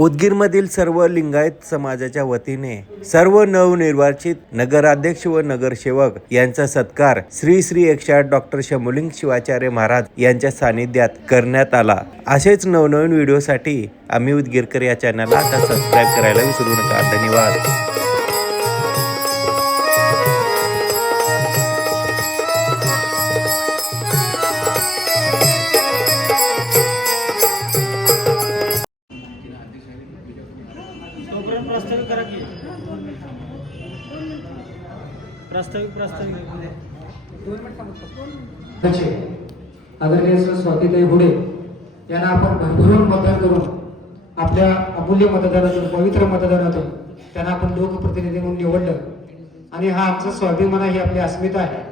उदगीरमधील सर्व लिंगायत समाजाच्या वतीने सर्व नवनिर्वाचित नगराध्यक्ष व नगरसेवक यांचा सत्कार श्री श्री 108 डॉक्टर शंभुलिंग शिवाचार्य महाराज यांच्या सानिध्यात करण्यात आला। असेच नवनवीन व्हिडिओसाठी आम्ही उदगीरकर या चॅनलला आता सबस्क्राईब करायला विसरू नका। धन्यवाद। आदरणीय स्वातीताई हुडे यांना आपण भरभरून मतदान करून आपल्या अमूल्य मतदानातून पवित्र मतदानातून त्यांना आपण लोकप्रतिनिधी म्हणून निवडलं आणि हा आमचा स्वाभिमान ही आपली अस्मिता आहे।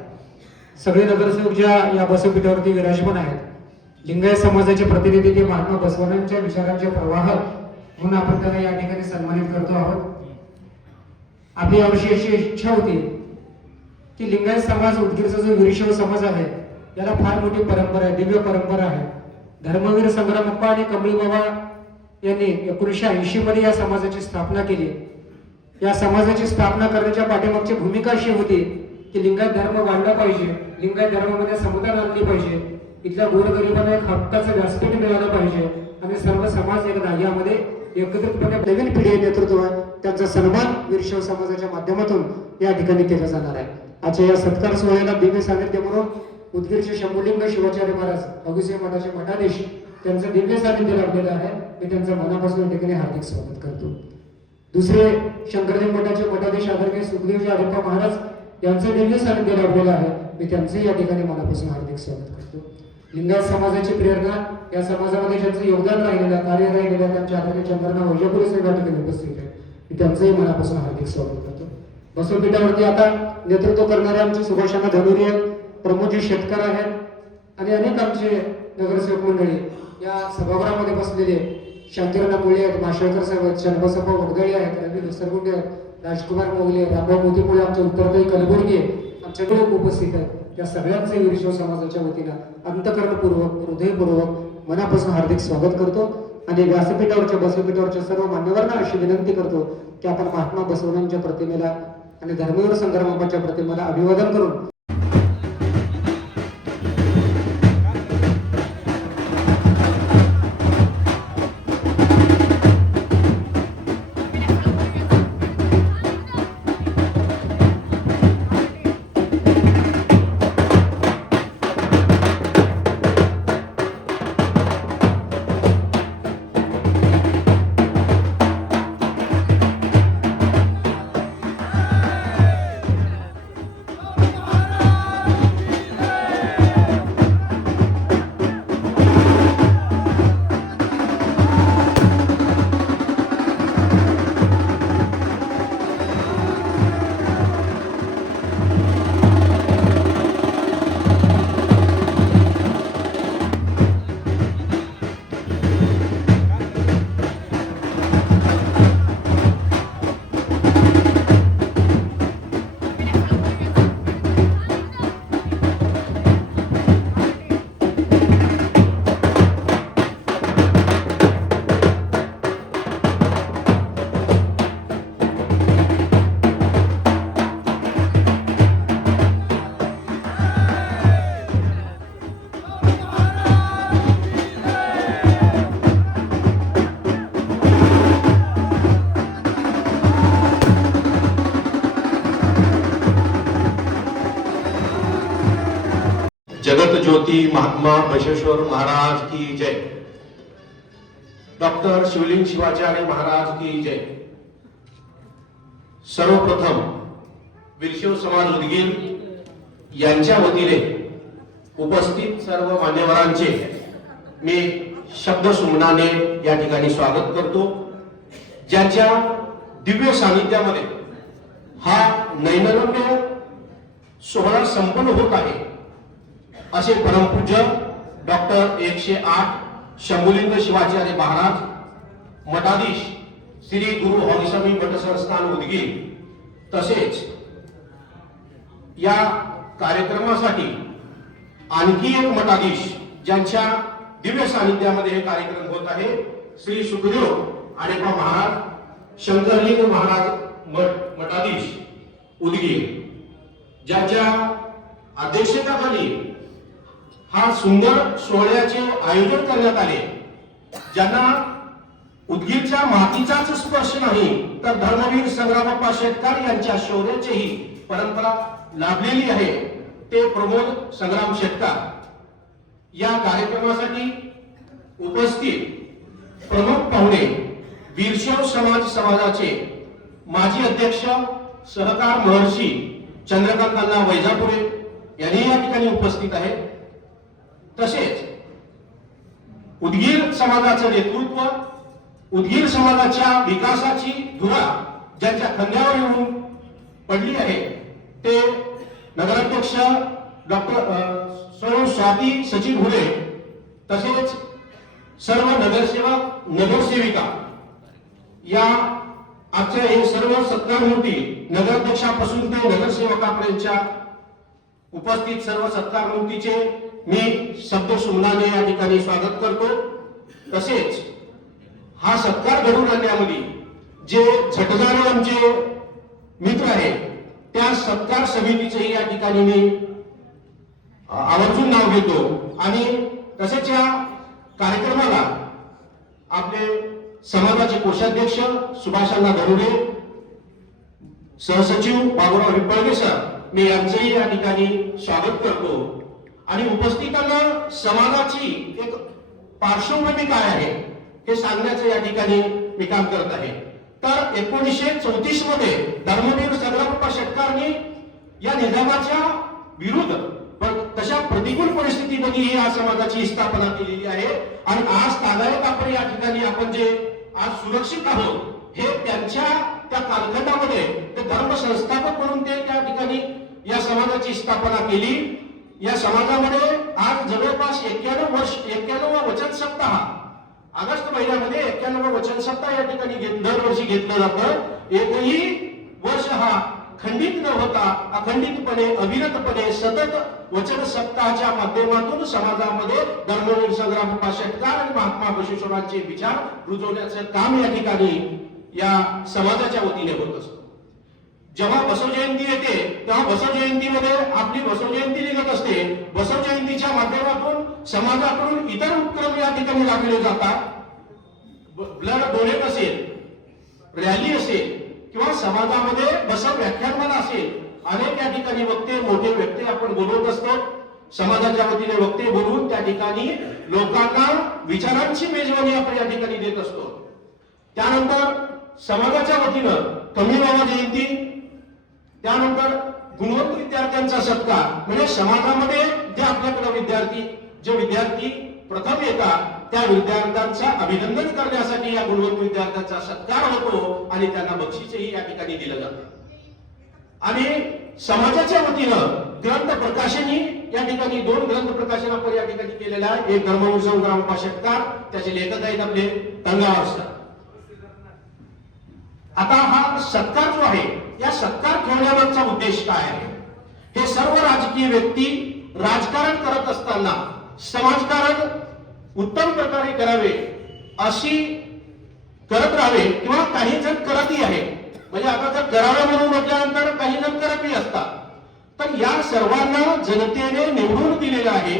सगळे नगरसेवक ज्या या बसपीठावरती विराजमान आहेत लिंगायत समाजाचे प्रतिनिधी जे महात्मा बसवण्यांच्या विचारांचे प्रवाह म्हणून आपण त्यांना या ठिकाणी सन्मानित करतो आहोत। आपली यावर्षी अशी इच्छा होती की लिंगायत समाज उदगीरचा जो वीरशैव समाज आहे याला फार मोठी परंपरा आहे, दिव्य परंपरा आहे। धर्मवीर संग्रामप्पा आणि कमळी बाबा यांनी 1980 मध्ये या समाजाची स्थापना केली। या समाजाची स्थापना करण्याच्या पाठीमागची भूमिका अशी होती की लिंगायत धर्म वाढला पाहिजे, लिंगायत धर्मामध्ये समता आणली पाहिजे, इथल्या गोरगरिबांना एक हक्काचं व्यासपीठ मिळालं पाहिजे आणि सर्व समाज एकदा यामध्ये एकत्रितपणे नवीन पिढी नेतृत्व त्यांचा सन्मान वीरशैव समाजाच्या माध्यमातून या ठिकाणी केला जाणार आहे। आजच्या या सत्कार सोहळ्याला दिव्य सानिध्य म्हणून उदगीरचे शंभुलिंग शिवाचार्य महाराज अगुसे मठाचे मठाधीश त्यांचं दिव्य सानिध्य लाभलेलं आहे। मी त्यांचं मनापासून या ठिकाणी हार्दिक स्वागत करतो। दुसरे शंकरदेव मठाचे मठाधीश आदरणीय सुखदेवजी आढप्पा महाराज यांचं दिव्य सानिध्य लाभलेलं आहे। मी त्यांचे या ठिकाणी मनापासून हार्दिक स्वागत करतो। लिंगायत समाजाची प्रेरणा या समाजामध्ये ज्यांचं योगदान राहिलेलं कार्य राहिलेलं त्यांच्या आदरणीय चंद्रनाथ वैजापुरी साहेब या ठिकाणी उपस्थित आहे। मी त्यांचंही मनापासून हार्दिक स्वागत करतो। बसपीठावरती आता नेतृत्व करणारे आमचे सुभाषाना धनुर्य प्रमोदजी शेतकर आहेत आणि अनेक आमचे नगरसेवक मंडळी या सभागृहामध्ये बसलेले शांतिराम मुळे आहेत, माशेळकर साहेब आहेत, शनबसप्पा वडगळे आहेत, रवी धुसरगुंडे आहेत, राजकुमार मोगले, रामभाऊ मोतीमुळे आमचे उत्तरताई कलबुर्गी आमच्याकडे उपस्थित आहेत। त्या सगळ्यांचे वीरशैव समाजाच्या वतीनं अंतःकरणपूर्वक हृदयपूर्वक मनापासून हार्दिक स्वागत करतो आणि व्यासपीठावरच्या बसपीठावरच्या सर्व मान्यवरांना अशी विनंती करतो की आपण महात्मा बसवण्यांच्या प्रतिमेला आणि धर्मवीर संग्रामबाबाच्या प्रतिमेला अभिवादन करून जगत ज्योति महात्मा बसवेश्वर महाराज की जय। डॉक्टर शिवलिंग शिवाचार्य महाराज की जय। सर्वप्रथम वीरशैव समाज उदगीर यांच्या वतीने उपस्थित सर्व मान्यवरांचे मी शब्द सुमनाने या ठिकाणी स्वागत करतो। ज्यांच्या दिव्य सानिध्यामध्ये हा नैनरम्य सोहळा संपन्न होत आहे असे परमपूज्य डॉक्टर 108 शंभुलिंग शिवाचार्य महाराज मठाधीश श्री गुरु हरिस्वामी मठ संस्थान उदगीर तसेच या कार्यक्रमासाठी आणखी एक मठाधीश ज्यांच्या दिव्य सानिध्यामध्ये हे कार्यक्रम होत आहे श्री सुखदेव आणि महाराज शंकरलिंग महाराज मठाधीश उदगीर ज्यांच्या अध्यक्षतेखाली हा सुंदर सोहळ्याचे आयोजन करण्यात आले, ज्यांना उदगीरच्या मातीचाच स्पर्श नाही तर धर्मवीर संग्रामप्पा शेटकार यांच्या शौर्याचीही परंपरा लाभलेली आहे, ते प्रमोद संग्राम शेटकार. या कार्यक्रमासाठी उपस्थित प्रमुख पाहुणे वीरशैव समाजाचे माजी अध्यक्ष सहकार महर्षी चंद्रकांत वैजापुरे यांनी या ठिकाणी उपस्थित आहेत. तसेच उदगीर समाजाचं नेतृत्व, उदगीर समाजाच्या विकासाची धुरा ज्यांच्या खांद्यावर येऊन पडली आहे ते नगराध्यक्ष डॉक्टर स्वाती सचिन हुले, तसेच सर्व नगरसेवक नगरसेविका, या आजच्या हे सर्व सत्कारमूर्ती नगराध्यक्षापासून ते नगरसेवकापर्यंतच्या उपस्थित सर्व सत्कारमूर्तीचे मी शब्द सुमनाने या ठिकाणी स्वागत करतो. तसेच हा सत्कार घडवून आणण्यामध्ये जे झटणारे आमचे मित्र आहेत त्या सत्कार समितीचेही या ठिकाणी मी आवर्जून नाव घेतो. आणि तसेच या कार्यक्रमाला आपले समाजाचे कोषाध्यक्ष सुभाषांना धरुडे, सहसचिव बाबूराव हिप्पळगे सर, मी यांचेही या ठिकाणी स्वागत करतो. आणि उपस्थितांना समाजाची एक पार्श्वभूमी काय आहे हे सांगण्याचं या ठिकाणी मी काम करत आहे. तर 1934 मध्ये धर्मवीर संग्रामप्पा शेटकारनी या निजामाच्या विरुद्ध तशा प्रतिकूल परिस्थितीमध्ये या समाजाची स्थापना केलेली आहे. आणि आज तागायत आपण या ठिकाणी आपण जे आज सुरक्षित आहोत हे त्यांच्या त्या कालखंडामध्ये ते धर्म संस्थापक म्हणून ते त्या ठिकाणी या समाजाची स्थापना केली. या समाजामध्ये आज जवळपास 91वा वचन सप्ताह ऑगस्ट महिन्यामध्ये 91वा वचन सप्ताह या ठिकाणी दरवर्षी घेतलं जातं. एकही वर्ष हा खंडित न होता अखंडितपणे अविरतपणे सतत वचन सप्ताहाच्या माध्यमातून समाजामध्ये धर्मवीर संग्रामप्पा शेटकार आणि महात्मा बसवेश्वरांचे विचार रुजवण्याचं काम या ठिकाणी या समाजाच्या वतीने होत असतं. जेव्हा बसव जयंती येते तेव्हा बसव जयंतीमध्ये आपली बसव जयंती निघत असते. बसव जयंतीच्या माध्यमातून समाजाकडून इतर उपक्रम या ठिकाणी राबविले जातात. ब्लड डोनेट असेल, रॅली असेल किंवा समाजामध्ये बसव व्याख्यानमाला असेल, अनेक या ठिकाणी वक्ते मोठे व्यक्ती आपण बोलवत असतो. समाजाच्या वतीने वक्ते बोलून त्या ठिकाणी लोकांना विचारांची मेजवानी आपण या ठिकाणी देत असतो. त्यानंतर समाजाच्या वतीनं कमी बाबा जयंती, त्यानंतर गुणवंत विद्यार्थ्यांचा सत्कार, म्हणजे समाजामध्ये जे आपल्याकडे विद्यार्थी प्रथम येतात त्या विद्यार्थ्यांचं अभिनंदन करण्यासाठी या गुणवंत विद्यार्थ्यांचा सत्कार होतो आणि त्यांना बक्षीसही या ठिकाणी दिलं जातं. आणि समाजाच्या वतीनं ग्रंथ प्रकाशनी या ठिकाणी 2 ग्रंथ प्रकाशन आपण या ठिकाणी केलेलं आहे. एक धर्मवीर संग्रामप्पा शेटकार, त्याचे लेखक आहेत आपले तंगावर सर. आता हा सत्कार जो आहे या सत्कार ठेवण्यामागचा उद्देश काय आहे? हे सर्व राजकीय व्यक्ती राजकारण करत असताना समाजकारण उत्तम प्रकारे करावे अशी करत राहावे, किंवा काही जण करतही आहे. म्हणजे आता जर करावे म्हणून म्हटल्यानंतर काही जण करतही असतात. तर या सर्वांना जनतेने निवडून दिलेलं आहे.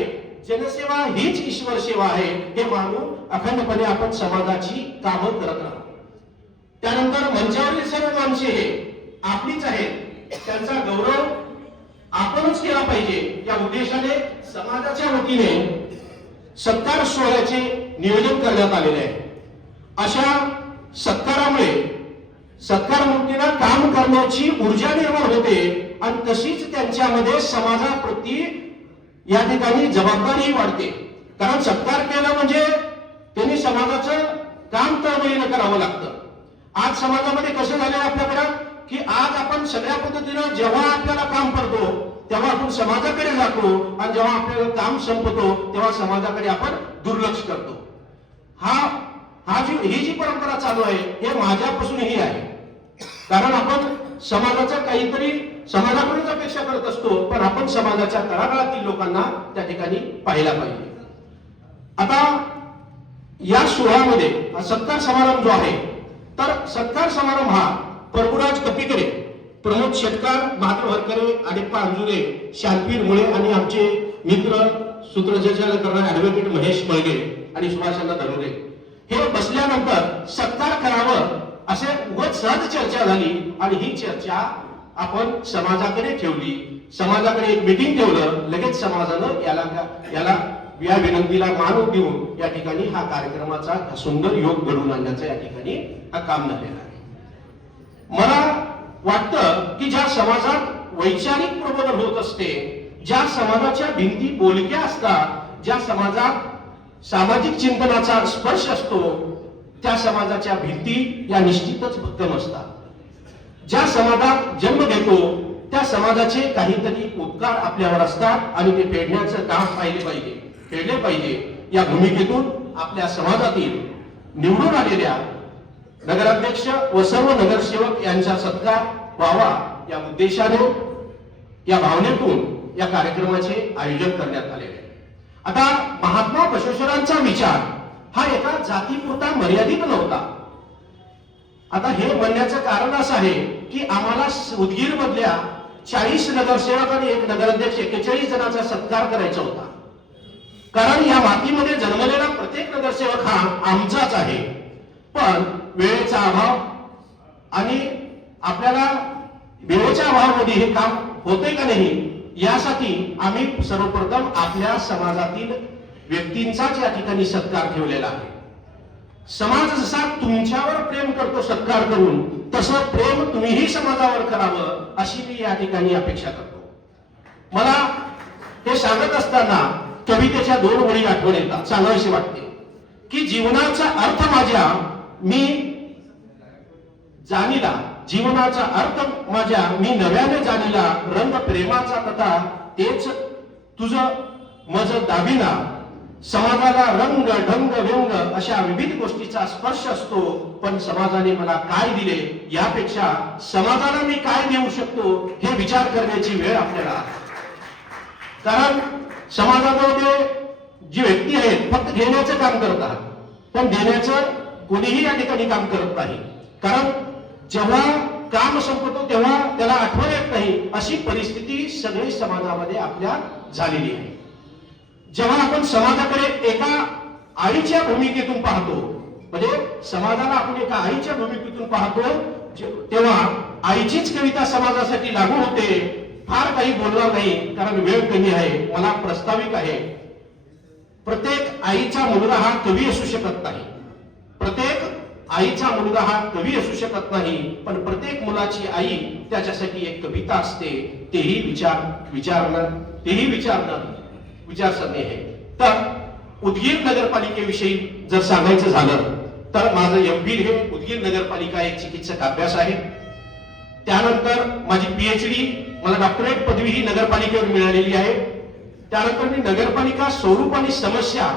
जनसेवा हीच ईश्वर सेवा आहे हे मानून अखंडपणे आपण समाजाची कामं करत राहतो. त्यानंतर मंचावरील सर्व माणसे हे आपलीच आहेत, त्यांचा गौरव आपणच केला पाहिजे या उद्देशाने समाजाच्या वतीने सत्कार सोहळ्याचे नियोजन करण्यात आलेले आहे. अशा सत्कारामुळे सत्कार मूर्तीला काम करण्याची ऊर्जा निर्माण होते आणि तशीच त्यांच्यामध्ये समाजाप्रती या ठिकाणी जबाबदारी वाढते. कारण सत्कार केला म्हणजे त्यांनी समाजाचं काम तळमळीनं करावं लागतं. आज समाजामध्ये कसं झालंय आपल्याकडं की आज आपण सगळ्या पद्धतीनं जेव्हा आपल्याला काम करतो तेव्हा आपण समाजाकडे जातो आणि जेव्हा आपल्याला काम संपतो तेव्हा समाजाकडे आपण दुर्लक्ष करतो. ही जी परंपरा चालू आहे हे माझ्यापासूनही आहे. कारण आपण समाजाचं काहीतरी समाजाकडूनच अपेक्षा करत असतो, पण आपण समाजाच्या तळागाळातील लोकांना त्या ठिकाणी पाहायला पाहिजे. आता या सोहळ्यामध्ये सत्कार समारंभ जो आहे तर सत्कार समारंभ हा प्रभुराज कपिकरे, प्रमोद शेटकार, बहादूर हरकरे, अडेप्पा अंजुरे, शांतवीर मुळे आणि आमचे मित्र सूत्रसंचालन करणारे ऍडव्होकेट महेश मळगे आणि सुभाषचंद्र धनुरे हे बसल्यानंतर सत्कार करावं असे उगाच सहज चर्चा झाली आणि ही चर्चा आपण समाजाकडे ठेवली. समाजाकडे एक मीटिंग ठेवलं, लगेच समाजानं याला या विनंतीला मान देऊन या ठिकाणी हा कार्यक्रमाचा सुंदर योग घडवून आणण्याचा या ठिकाणी हा काम झालेला आहे. मला वाटतं की ज्या समाजात वैचारिक प्रबोधन होत असते, ज्या समाजाच्या भिंती बोलक्या असतात, ज्या समाजात सामाजिक चिंतनाचा स्पर्श असतो, त्या समाजाच्या भिंती या निश्चितच भक्कम असतात. ज्या समाजात जन्म घेतो त्या समाजाचे काहीतरी उपकार आपल्यावर असतात आणि ते फेडण्याचं काम फेडले पाहिजे. या भूमिकेतून आपल्या समाजातील निवडून आलेल्या नगराध्यक्ष व सर्व नगरसेवक यांचा सत्कार व्हावा या उद्देशाने, या भावनेतून या कार्यक्रमाचे आयोजन करण्यात आले आहे. आता महात्मा बसवेश्वरांचा विचार हा एका जातीपुरता मर्यादित नव्हता. आता हे म्हणण्याचं कारण असं आहे की आम्हाला उदगीर मधल्या 40 नगरसेवक आणि 1 नगराध्यक्ष 41 जणांचा सत्कार करायचा होता. कारण या मातीमध्ये जन्मलेला प्रत्येक नगरसेवक हा आमचाच आहे. पण वेळेचा अभाव आणि आपल्याला वेळेच्या अभावामध्ये हे काम होते का नाही यासाठी आम्ही सर्वप्रथम आपल्या समाजातील व्यक्तींचाच या ठिकाणी सत्कार ठेवलेला आहे. समाज जसा तुमच्यावर प्रेम करतो सत्कार करून, तसं प्रेम तुम्हीही समाजावर करावं अशी मी या ठिकाणी अपेक्षा करतो. मला हे सांगत असताना कवितेच्या 2 ओळी आठवण येतात, सांगावीशी वाटते की जीवनाचा अर्थ मी जाणीला, जीवनाचा अर्थ मी नव्याने जाणीला, रंग प्रेमाचा कथा तेच तुझं मज दाबिना. समाजाला रंग ढंग व्यंग अशा विविध गोष्टीचा स्पर्श असतो, पण समाजाने मला काय दिले यापेक्षा समाजाला मी काय देऊ शकतो हे विचार करण्याची वेळ आपल्याला. कारण समाजामध्ये जी व्यक्ती आहेत फक्त घेण्याचं काम करतात, पण देण्याचं कोणीही या ठिकाणी काम करत नाही. कारण जेव्हा काम संपतो तेव्हा त्याला आठवण येत नाही, अशी परिस्थिती सगळी समाजामध्ये आपल्या झालेली आहे. जेव्हा आपण समाजाकडे एका आईच्या भूमिकेतून पाहतो, म्हणजे समाजाला आपण एका आईच्या भूमिकेतून पाहतो, तेव्हा आईचीच कविता समाजासाठी लागू होते. फार काही बोलणार नाही कारण वेळ कमी आहे, मला प्रस्ताविक आहे. प्रत्येक आईचा मुलगा हा कवी असू शकत नाही, प्रत्येक आईचा मुलगा हा कवी असू शकत नाही, पण प्रत्येक मुलाची आई त्याच्यासाठी एक कविता असते. तेही विचारसरणी आहे. तर उदगीर नगरपालिकेविषयी जर सांगायचं झालं तर माझं एमफिल हे उदगीर नगरपालिका एक चिकित्सक अभ्यास आहे. त्यानंतर माझी पीएचडी, मला डॉक्टरेट पदवी ही नगरपालिकेवर मिळालेली आहे. त्यानंतर मी नगरपालिका स्वरूप आणि समस्या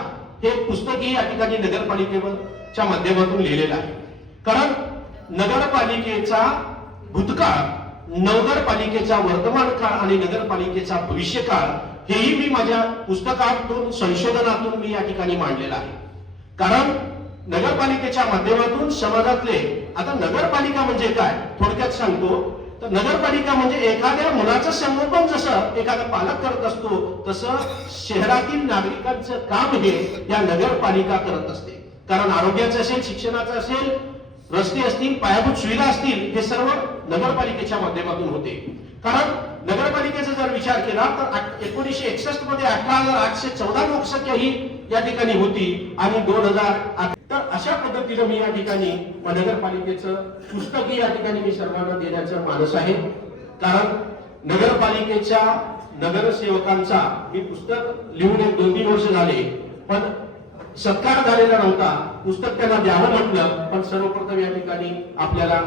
हे पुस्तकही या ठिकाणी नगरपालिकेच्या माध्यमातून लिहिलेलं आहे. कारण नगरपालिकेचा भूतकाळ, नगरपालिकेचा वर्तमान काळ आणि नगरपालिकेचा भविष्यकाळ हेही मी माझ्या पुस्तकातून, संशोधनातून मी या ठिकाणी मांडलेलं आहे. कारण नगरपालिकेच्या माध्यमातून समाजातले, आता नगरपालिका म्हणजे काय थोडक्यात सांगतो तर नगरपालिका म्हणजे एखाद्या मुलाचं संगोपन जसं एखादा पालक करत असतो तसं शहरातील नागरिकांचं काम हे या नगरपालिका करत असते. कारण आरोग्याचं असेल, शिक्षणाचं असेल, रस्ते असतील, पायाभूत सुविधा असतील, हे सर्व नगरपालिकेच्या माध्यमातून होते. कारण नगरपालिकेचा जर विचार केला तर 1961 मध्ये 18,814 लोकसंख्या ही या ठिकाणी होती आणि 2008 तर अशा पद्धतीने मी या ठिकाणी नगरपालिकेचं पुस्तकही या ठिकाणी मी सर्वांना देण्याचं मानस आहे. कारण नगरपालिकेच्या नगरसेवकांचा मी पुस्तक लिहून 1-2-3 वर्ष झाले, पण सत्कार झालेला नव्हता. पुस्तक त्यांना द्यावं म्हटलं, पण सर्वप्रथम या ठिकाणी आपल्याला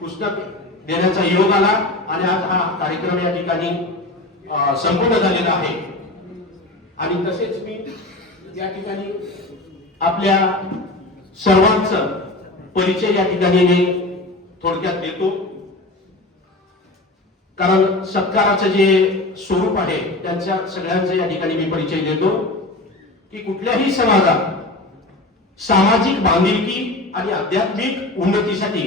पुस्तक देण्याचा योग आला आणि आज हा कार्यक्रम या ठिकाणी संपूर्ण झालेला आहे. आणि तसेच मी या ठिकाणी आपल्या सर्वांचं परिचय या ठिकाणी मी थोडक्यात देतो. कारण सत्काराचं जे स्वरूप आहे त्यांच्या सगळ्यांचा या ठिकाणी मी परिचय देतो की कुठल्याही समाजात सामाजिक बांधिलकी आणि आध्यात्मिक उन्नतीसाठी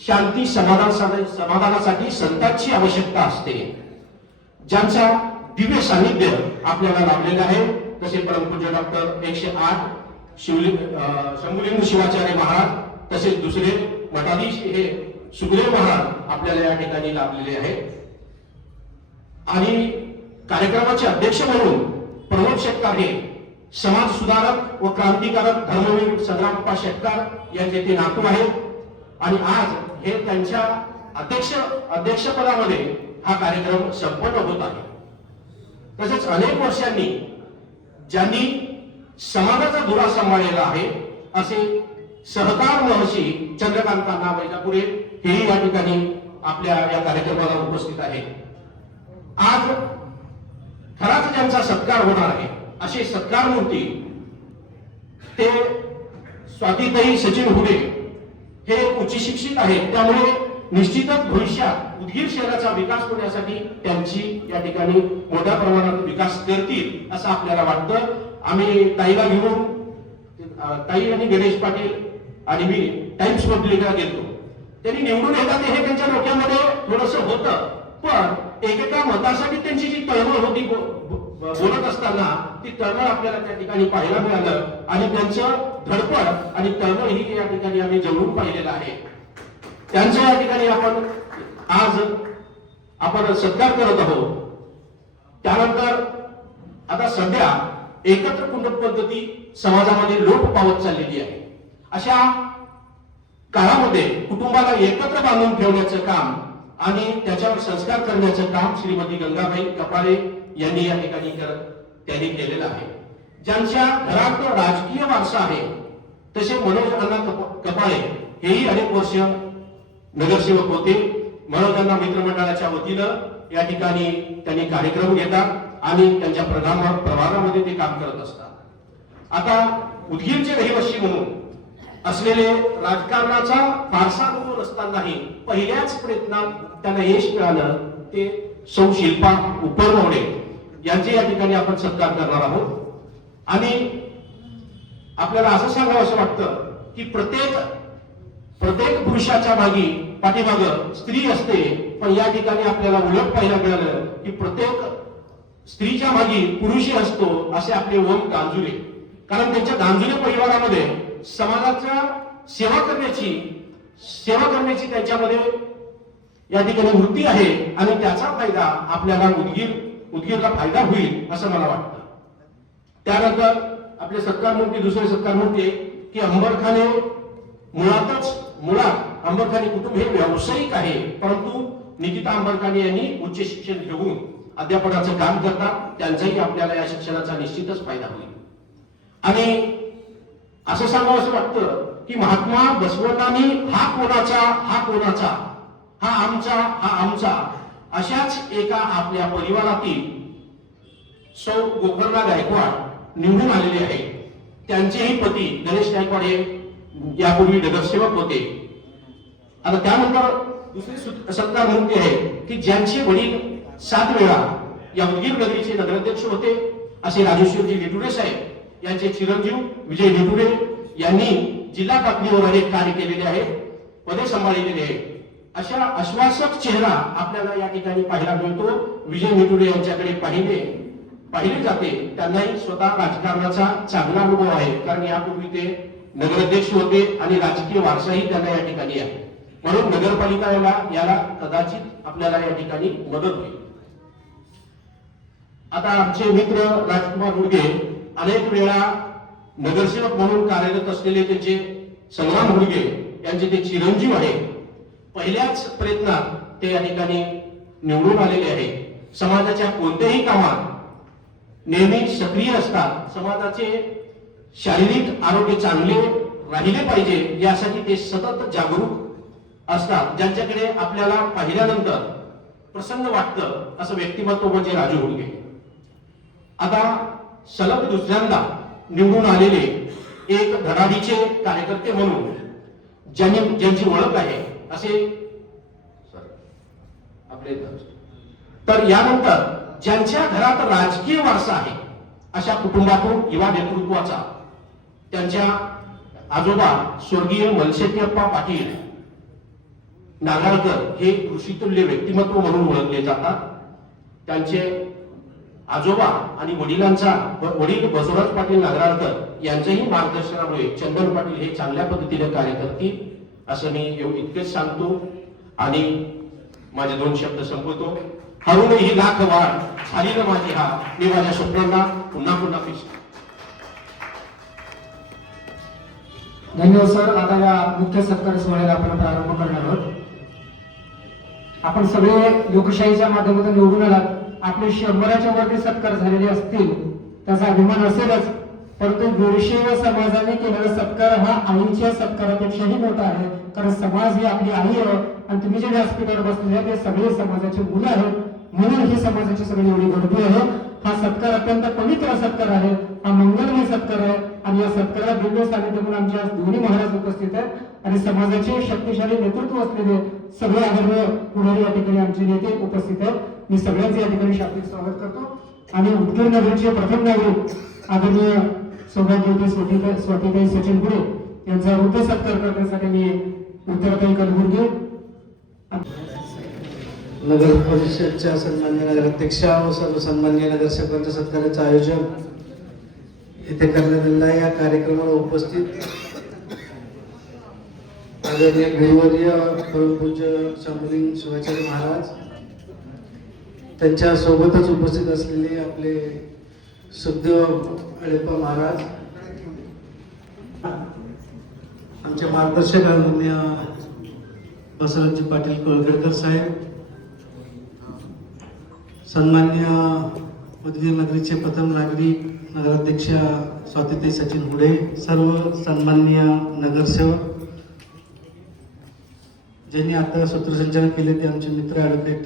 शांती समाधानासाठी संतांची आवश्यकता असते, ज्यांचा दिव्य सानिध्य आपल्याला लाभलेलं आहे. तसे परमपूज्य डॉक्टर 108 शंभुलिंग शिवाचार्य महाराज, तसेच दुसरे मठाधीश हे सुखदेव महाराज आपल्याला या ठिकाणी लाभलेले आहेत. आणि कार्यक्रमाचे अध्यक्ष म्हणून प्रमोद शेटकार हे समाज सुधारक व क्रांतिकारक धर्मवीर संग्रामप्पा शेटकार यांचे ते नातू आहेत. आणि आज हे त्यांच्या अध्यक्षपदामध्ये हा कार्यक्रम संपन्न होत आहे. तसेच अनेक वर्षांनी ज्यांनी समाजाचा धुरा सांभाळलेला आहे असे सहकार महर्षी चंद्रकांतांना वैजापुरे हेही या ठिकाणी आपल्या या कार्यक्रमाला उपस्थित आहेत. आज खराच ज्यांचा सत्कार होणार आहे असे सत्कार मूर्ती ते स्वातीताई सचिन हुडे हे उच्च शिक्षित आहेत. त्यामुळे निश्चितच भविष्यात उदगीर शहराचा विकास होण्यासाठी त्यांची या ठिकाणी मोठ्या प्रमाणात विकास करतील असं आपल्याला वाटतं. आम्ही ताईला घेऊन ताई आणि गणेश पाटील आणि मी टाइम्स पब्लिकला गेलो. त्यांनी निवडून येतात हे त्यांच्या डोक्यामध्ये थोडंसं होतं, पण एकेका मतासाठी त्यांची जी तळमळ होती बोलत असताना ती तळमळ आपल्याला त्या ठिकाणी पाहायला मिळालं. आणि त्यांचं धडपड आणि तळमळ ही या ठिकाणी आम्ही जवळून पाहिलेलं आहे. त्यांचं या ठिकाणी आपण सत्कार करत आहोत. त्यानंतर आता सध्या एकत्र कुटुंब पद्धती समाजामध्ये लोप पावत चाललेली आहे. अशा काळामध्ये कुटुंबाला एकत्र बांधून ठेवण्याचं काम आणि त्याच्यावर संस्कार करण्याचं काम श्रीमती गंगाबाई कपाळे यांनी या ठिकाणी त्यांनी केलेलं आहे. ज्यांच्या घरात राजकीय वारसा आहे तसे मनोज अण्णा कपाळे हेही अनेक वर्ष नगरसेवक होते. मनोज अण्णा मित्रमंडळाच्या वतीनं या ठिकाणी त्यांनी कार्यक्रम घेतात आणि त्यांच्या प्रभागामध्ये ते काम करत असतात. आता उदगीरचे रहिवासी म्हणून असलेले राजकारणाचा फारसा अनुभव नसतानाही पहिल्याच प्रयत्नात त्यांना यश मिळालं ते सौ शिल्पा उपरमोडे यांचे या ठिकाणी आपण सत्कार करणार आहोत. आणि आपल्याला असं सांगावं असं वाटतं की प्रत्येक पुरुषाच्या पाठीमाग स्त्री असते, पण या ठिकाणी आपल्याला उलट पाहायला मिळालं की प्रत्येक स्त्रीच्या मागे पुरुषही असतो असे आपले ओम गांजुले. कारण त्यांच्या गांजुले परिवारामध्ये समाजाच्या सेवा करण्याची त्यांच्यामध्ये या ठिकाणी वृत्ती आहे आणि त्याचा फायदा आपल्याला उदगीरला फायदा होईल असं मला वाटतं. त्यानंतर आपले दुसरे सत्कार मूर्ती की अंबरखाने मुळात अंबरखाने कुटुंब हे व्यावसायिक आहे, परंतु निकिता अंबरखाने यांनी उच्च शिक्षण घेऊन अध्यापनाचं काम करतात. त्यांचाही आपल्याला या शिक्षणाचा निश्चितच फायदा होईल. आणि असं सांगावं असं वाटतं की महात्मा बसवण्णांनी हा कोणाचा हा आमचा अशाच एका आपल्या परिवारातील सौ गोकर्णा गायकवाड निवडून आलेले आहे. त्यांचेही पती गणेश गायकवाड हे यापूर्वी नगरसेवक होते. आता त्यानंतर दुसरी सत्कार मूर्ती आहे की ज्यांचे वडील 7 वेळा या उदगीर नगरीचे नगराध्यक्ष होते असे राजेश्वरजी लिटुरे साहेब यांचे चिरंजीव विजय लिटुरे यांनी जिल्हा पातळीवर अनेक कार्य केलेले आहेत, पदे सांभाळलेले आहेत. अशा आश्वासक चेहरा आपल्याला या ठिकाणी पाहायला मिळतो. विजय लिटुरे यांच्याकडे पाहिले जाते. त्यांनाही स्वतः राजकारणाचा चांगला अनुभव आहे, कारण यापूर्वी ते नगराध्यक्ष होते आणि राजकीय वारसाही त्यांना या ठिकाणी आहे. म्हणून नगरपालिका याला कदाचित आपल्याला या ठिकाणी मदत होईल. आता आमचे मित्र राजकुमार हुडगे अनेक वेळा नगरसेवक म्हणून कार्यरत असलेले त्यांचे संग्राम हुडगे यांचे ते चिरंजीव आहे. पहिल्याच प्रयत्नात ते या ठिकाणी निवडून आलेले आहे. समाजाच्या कोणत्याही कामात नेहमी सक्रिय असतात. समाजाचे शारीरिक आरोग्य चांगले राहिले पाहिजे यासाठी ते सतत जागरूक असतात. ज्यांच्याकडे आपल्याला पाहिल्यानंतर प्रसन्न वाटतं असं व्यक्तिमत्व म्हणजे राजू हुडगे. आता सलग दुसऱ्यांदा निवडून आलेले एक धडाडीचे कार्यकर्ते म्हणून ज्यांची ओळख आहे असे आपले. तर यानंतर ज्यांच्या घरात राजकीय वारसा आहे अशा कुटुंबातून युवा नेतृत्वाचा त्यांच्या आजोबा स्वर्गीय मलशेट्टीअप्पा पाटील नागाळकर हे ऋषितुल्य व्यक्तिमत्व म्हणून ओळखले जातात. त्यांचे आजोबा आणि वडील बसवराज पाटील नागराळकर यांच्याही मार्गदर्शनामुळे चंदन पाटील हे चांगल्या पद्धतीने कार्य करतील असं मी इतकेच सांगतो आणि माझे 2 शब्द संपवतो. हरून ही लाख वाढ झाली ना माझी हा, मी माझ्या स्वप्नांना पुन्हा पुन्हा पिसतो. धन्यवाद सर. आता या मुख्य सत्कार सोहळ्याला आपण प्रारंभ करणार आहोत. आपण सगळे लोकशाहीच्या माध्यमातून निवडून आलात. आपले 100च्या वरती सत्कार झालेले असतील त्याचा अभिमान असेलच, परंतु वीरशैव समाजाने केलेला सत्कार हा आईच्या सत्कारापेक्षाही मोठा आहे. कारण समाज ही आपली आई आहे आणि तुम्ही जे व्यासपीठावर बसलेले आहे ते सगळे समाजाचे मुलं आहेत. म्हणून ही समाजाची सगळी एवढी गर्दी आहे. हा सत्कार अत्यंत पवित्र सत्कार आहे, हा मंगलमय सत्कार आहे आणि या सत्कारात दिव्य सानिध्य म्हणून आमचे आज दोन्ही महाराज उपस्थित आहेत आणि समाजाचे शक्तिशाली नेतृत्व असलेले सगळे आदरणीय पुढारी या ठिकाणी आमचे नेते उपस्थित आहेत. मी सगळ्यांचे या ठिकाणी शाब्दिक स्वागत करतो आणि उदगीर नगरीचे प्रथम नागरिक आदरणीय सौभाग्यवती स्वातीताई सचिन पुढे यांचा हृदय सत्कार करण्यासाठी मी उत्तरताई कलबुर्गी नगर परिषदच्या सन्माननीय नगराध्यक्षा व सर्व सन्माननीय नगरसेवकांच्या सत्काराचं आयोजन येथे करण्यात आलेलं आहे. या कार्यक्रमाला उपस्थित आदरणीय गुरुवर्य परमपूज्य शंभुलिंग शिवाचार्य महाराज, त्यांच्या सोबतच उपस्थित असलेले आपले सुखदेव अळेप्पा महाराज, आमचे मार्गदर्शक आदरणीय बसवराजजी पाटील कोळगेकर साहेब, सन्मान्य उदगीर नगरीचे प्रथम नागरिक नगराध्यक्षा स्वातीताई सचिन हुडे, सर्व सन्मान्य नगरसेवक ज्यांनी आता सूत्रसंचालन केले ते आमचे मित्र ॲडव्होकेट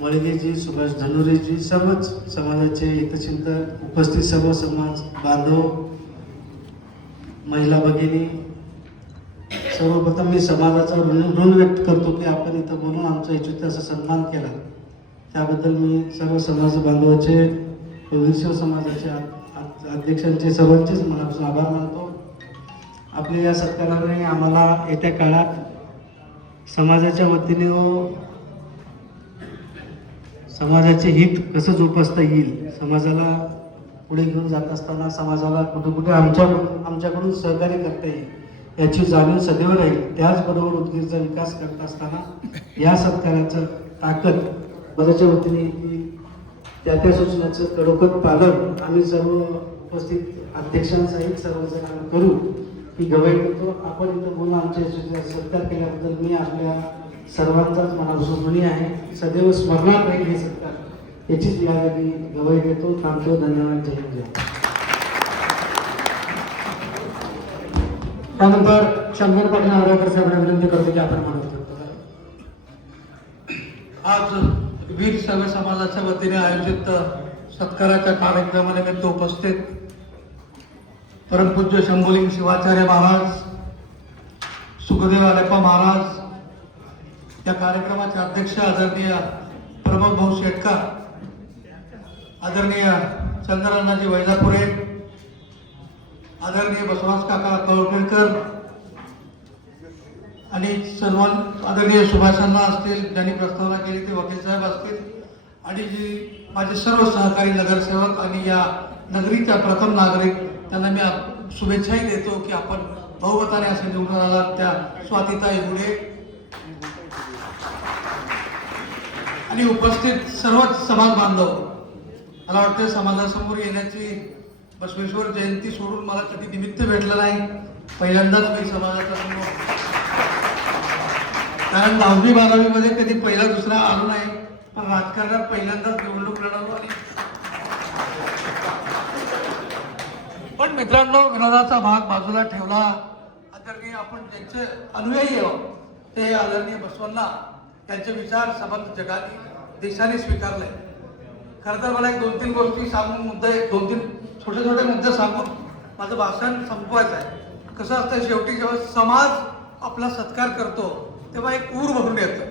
मळगेजी, सुभाष धनुरेजी, सर्वच समाजाचे हितचिंतक उपस्थित सर्व समाज बांधव, महिला भगिनी, सर्वप्रथम मी समाजाचा ऋण व्यक्त करतो की आपण इथं बोलून आमचा इच्छुक असा सन्मान केला. त्याबद्दल मी सर्व समाज बांधवाचे वीरशैव समाजाचे अध्यक्षांचे सर्वांचेच मनापासून आभार मानतो. आपल्या या सत्काराने आम्हाला येत्या काळात समाजाच्या वतीने व समाजाचे हित कसं जोपासता येईल, समाजाला पुढे घेऊन जात असताना समाजाला कुठे कुठे आमच्याकडून सहकार्य करता येईल याची जाणीव सदैव राहील. त्याचबरोबर उदगीरचा विकास करत असताना या सत्काराचं ताकद समाजाच्या वतीने त्या सूचनाचं कडोकट पालन आम्ही सर्व उपस्थित अध्यक्षांसहित सर्वजण करू ही गवाही देतो. आपण इथं बोलून आमच्या सत्कार केल्याबद्दल मी आपल्या सर्वांचाच मनापासून ऋणी आहे. सदैव स्मरणात राहील हे सत्कार याचीच यावेळी गवाही देतो. थांबतो. धन्यवाद. जय हिंद. त्यानंतर चंदन पाटील नागराळकर साहेबांना विनंती करतो की आपण म्हणतो आज वीरशैव समाजाच्या वतीने आयोजित सत्काराच्या कार्यक्रमानिमित्त उपस्थित परमपूज्य शंभुलिंग शिवाचार्य महाराज, सुखदेव अळेप्पा महाराज, या कार्यक्रमाचे अध्यक्ष आदरणीय प्रमोद भाऊ शेटकर, आदरणीय चंद्रअण्णाजी वैजापुरे, आदरणीय बसवराज काका कळवणकर आणि सर्व आदरणीय सुभाषांना असतील ज्यांनी प्रस्तावना केली ते वकील साहेब असतील आणि जी माझे सर्व सहकारी नगरसेवक आणि या नगरीच्या प्रथम नागरिक त्यांना मी शुभेच्छाही देतो की आपण बहुमताने असे निवडून आलात. त्या स्वातीताई हुडे आणि उपस्थित सर्वच समाज बांधव, मला वाटतं समाजासमोर येण्याची बसवेश्वर जयंती सोडून मला कधी निमित्त भेटलं नाही. पहिल्यांदाच मी समाजाच्या समोर, कारण 10वी-12वी मध्ये कधी पहिला दुसरा आलो नाही, पण राजकारणात पहिल्यांदाच निवडणूक लढवलो. आणि पण मित्रांनो, विनोदाचा भाग बाजूला ठेवला. आदरणीय आपण ज्यांचे अनुयायी आहोत ते आदरणीय बसवण्णा त्यांचे विचार समस्त जगाने देशाने स्वीकारले. खरं तर मला एक 2-3 गोष्टी सांगून दोन-तीन छोटे छोटे मुद्दे सांगून माझं भाषण संपवायचं आहे. कसं असतं, शेवटी जेव्हा समाज आपला सत्कार करतो तेव्हा एक ऊर भरून येतं.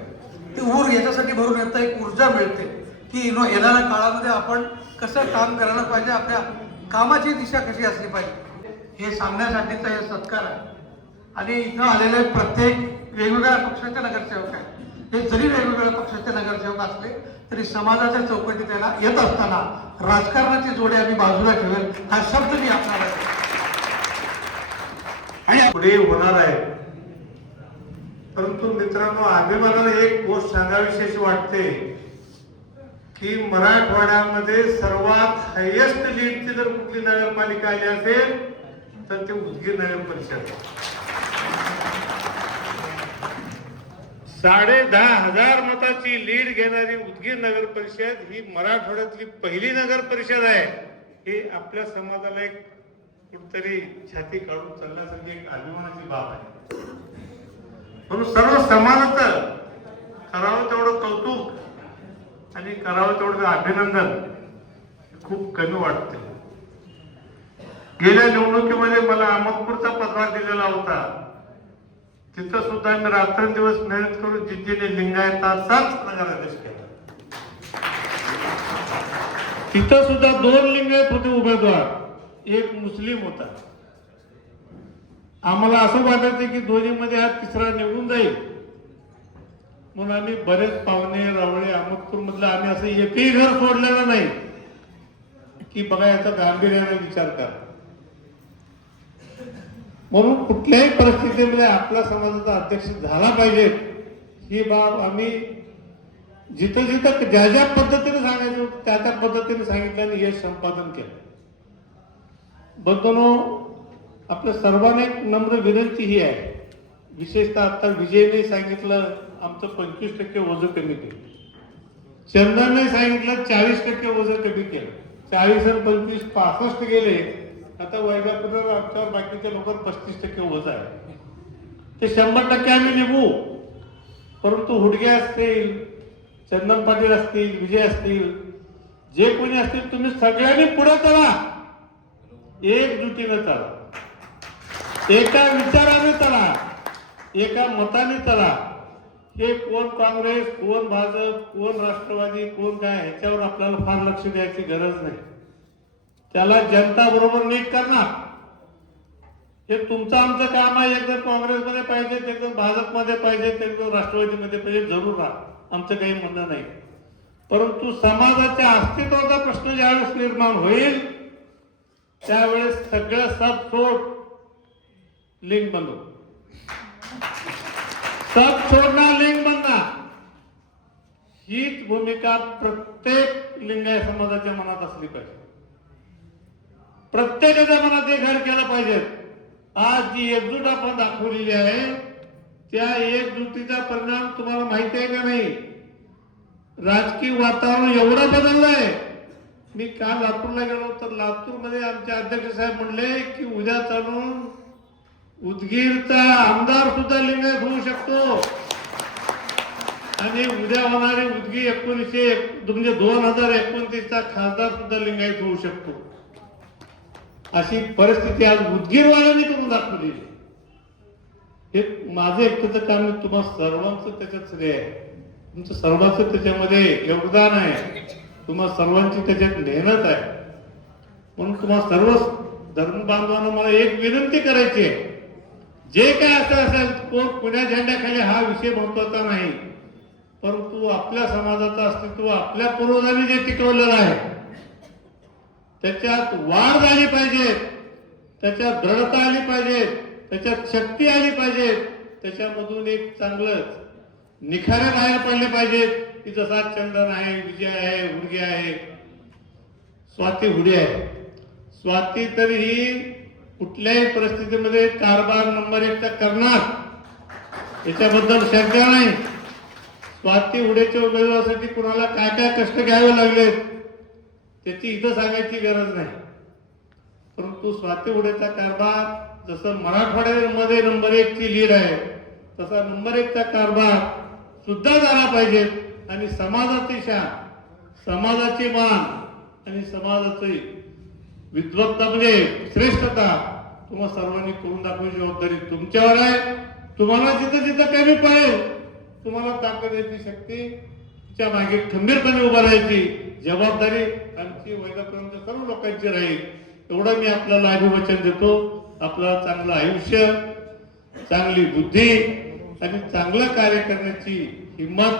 ते ऊर याच्यासाठी भरून येतं, एक ऊर्जा मिळते की येणाऱ्या काळामध्ये आपण कसं काम करायला पाहिजे, आपल्या कामाची दिशा कशी असली पाहिजे. हे सांगण्यासाठीचा हे सत्कार आहे. आणि इथं आलेले प्रत्येक वेगवेगळ्या पक्षाचे नगरसेवक आहेत. हे जरी वेगवेगळ्या पक्षाचे नगरसेवक असले तरी समाजाच्या चौकटीत त्याला येत असताना राजकारणाची जोडी आम्ही बाजूला ठेवेल हा शब्द मी आपल्याला देतो. आणि पुढे होणार आहे. परंतु मित्रांनो, अभिमानाने एक गोष्ट सांगावीशी वाटते की मराठवाड्यामध्ये सर्वात हायेस्ट लीडची जर कुठली नगरपालिका आली असेल तर ते उदगीर नगर परिषद. 10,500 मताची लीड घेणारी उदगीर नगर परिषद ही मराठवाड्यातली पहिली नगर परिषद आहे. हे आपल्या समाजाला एक कुठतरी छाती काढून चालण्यासारखी एक अभिमानाची बाब आहे. म्हणून सर्व समाजाच करावं तेवढं कौतुक आणि करावं तेवढं अभिनंदन खूप कमी वाटते. गेल्या निवडणुकीमध्ये मला अहमदपूरचा पत्रा दिलेला होता. तिथं सुद्धा मी रात्रंदिवस मेहनत करून जिद्दीने लिंगायताचाच नगराध्यक्ष केला. तिथं सुद्धा 2 लिंगायत होते उमेदवार, एक मुस्लिम होता. आम्हाला असं वाटायचं की दोन्हीमध्ये हा तिसरा निवडून जाईल म्हणून आम्ही बरेच पाहुणे रावळे अहमदपूर मधलं आम्ही असं एकही घर सोडलेलं नाही की बघा याचा गांभीर्याने विचार करा. म्हणून कुठल्याही परिस्थितीमध्ये आपल्या समाजाचा अध्यक्ष झाला पाहिजे ही बाब आम्ही जिथं जिथं ज्या ज्या पद्धतीने सांगायचं त्या त्या पद्धतीने सांगितलं आणि यश संपादन केलं. बंधूंनो, आपल्या सर्वांना एक नम्र विनंती ही आहे. विशेषतः आता विजयने सांगितलं आमचं 25% वजन कमी केलं. चंदनने सांगितलं 40% वजन कमी केलं. 40 आणि 25 65 गेले. आता वैजापूर आमच्यावर बाकीच्या लोक 35% वजन आहे. ते 100% आम्ही निघू. परंतु हुडगे असतील, चंदन पाटील असतील, विजय असतील, जे कोणी असतील तुम्ही सगळ्यांनी पुढे चला, एकजुटीनं चला, एका विचाराने चला, एका मताने चला. हे कोण काँग्रेस, कोण भाजप, कोण राष्ट्रवादी, कोण काय ह्याच्यावर आपल्याला फार लक्ष द्यायची गरज नाही. त्याला जनता बरोबर नीट करणार हे तुमचं आमचं काम आहे. एक जण काँग्रेसमध्ये पाहिजे, एक जण भाजपमध्ये पाहिजे, एक जण राष्ट्रवादीमध्ये पाहिजे, जरूर राहा, आमचं काही म्हणणं नाही. परंतु समाजाच्या अस्तित्वाचा प्रश्न ज्यावेळेस निर्माण होईल त्यावेळेस सगळं सब सोड लिंक बनव, सब सोडणार लिंक बनणार. हीच भूमिका प्रत्येक लिंगायत समाजाच्या मनात असली पाहिजे. प्रत्येकाच्या मनात हे घर केलं पाहिजे. आज जी एकजूट आपण दाखवलेली आहे त्या एकजुटीचा परिणाम तुम्हाला माहिती आहे का नाही? राजकीय वातावरण एवढं बदललंय. मी काल लातूरला गेलो तर लातूरमध्ये आमचे अध्यक्ष साहेब म्हणले की उद्या चालून उदगीरचा आमदार सुद्धा लिंगायत होऊ शकतो आणि उद्या होणारी उदगीर 2029चा खासदार सुद्धा लिंगायत होऊ शकतो. अशी परिस्थिती आज उदगीरवाल्यांनी करून दाखवली. हे माझं एकट्याचं काम नाही, तुम्हा सर्वांचं त्याच्यात श्रेय आहे. तुमचं सर्वांचं त्याच्यामध्ये योगदान आहे. तुम्हा सर्वांची त्याच्यात मेहनत आहे. म्हणून तुम्हा सर्व धर्म बांधवांना मला एक विनंती करायची आहे. जे काय असं असेल, कोण पुण्या झेंड्याखाली हा विषय महत्वाचा नाही, परंतु आपल्या समाजाचं अस्तित्व आपल्या पूर्वजांनी जे टिकवलेलं आहे त्याच्यात वाढ झाली पाहिजे, त्याच्यात दृढता आली पाहिजे, त्याच्यात शक्ती आली पाहिजे, त्याच्यामधून एक चांगलं निखारे बाहेर पडले पाहिजेत की जसा चंदन आहे, विजय आहे, हुडगे आहे, स्वाती हुडे आहे. स्वाती तर ही कुठल्याही परिस्थितीमध्ये कारभार नंबर 1 करणार, याच्याबद्दल शंका नाही. स्वाती हुडेच्या उमेदवारासाठी कुणाला काय काय कष्ट घ्यावे लागले त्याची इथं सांगायची गरज नाही. परंतु स्वाती हुडेचा कारभार जसं मराठवाड्यामध्ये नंबर 1 ची लीड आहे तसा नंबर 1 चा कारभार सुद्धा झाला पाहिजे. आणि समाजाची शान, समाजाची मान आणि समाजाची विद्वत्ता म्हणजे श्रेष्ठता तुम्हा सर्वांनी करून दाखवण्याची जबाबदारी तुमच्यावर आहे. तुम्हाला जिथं जिथं कमी पडेल तुम्हाला ताकद याची शक्ती च्या मागे खंबीरपणे उभा राहायची जबाबदारी आमची वैजापूरच्या सर्व लोकांची राहील. एवढं मी आपल्याला अभिवचन देतो आपलं चांगलं आयुष्य, चांगली बुद्धी आणि चांगलं कार्य करण्याची हिंमत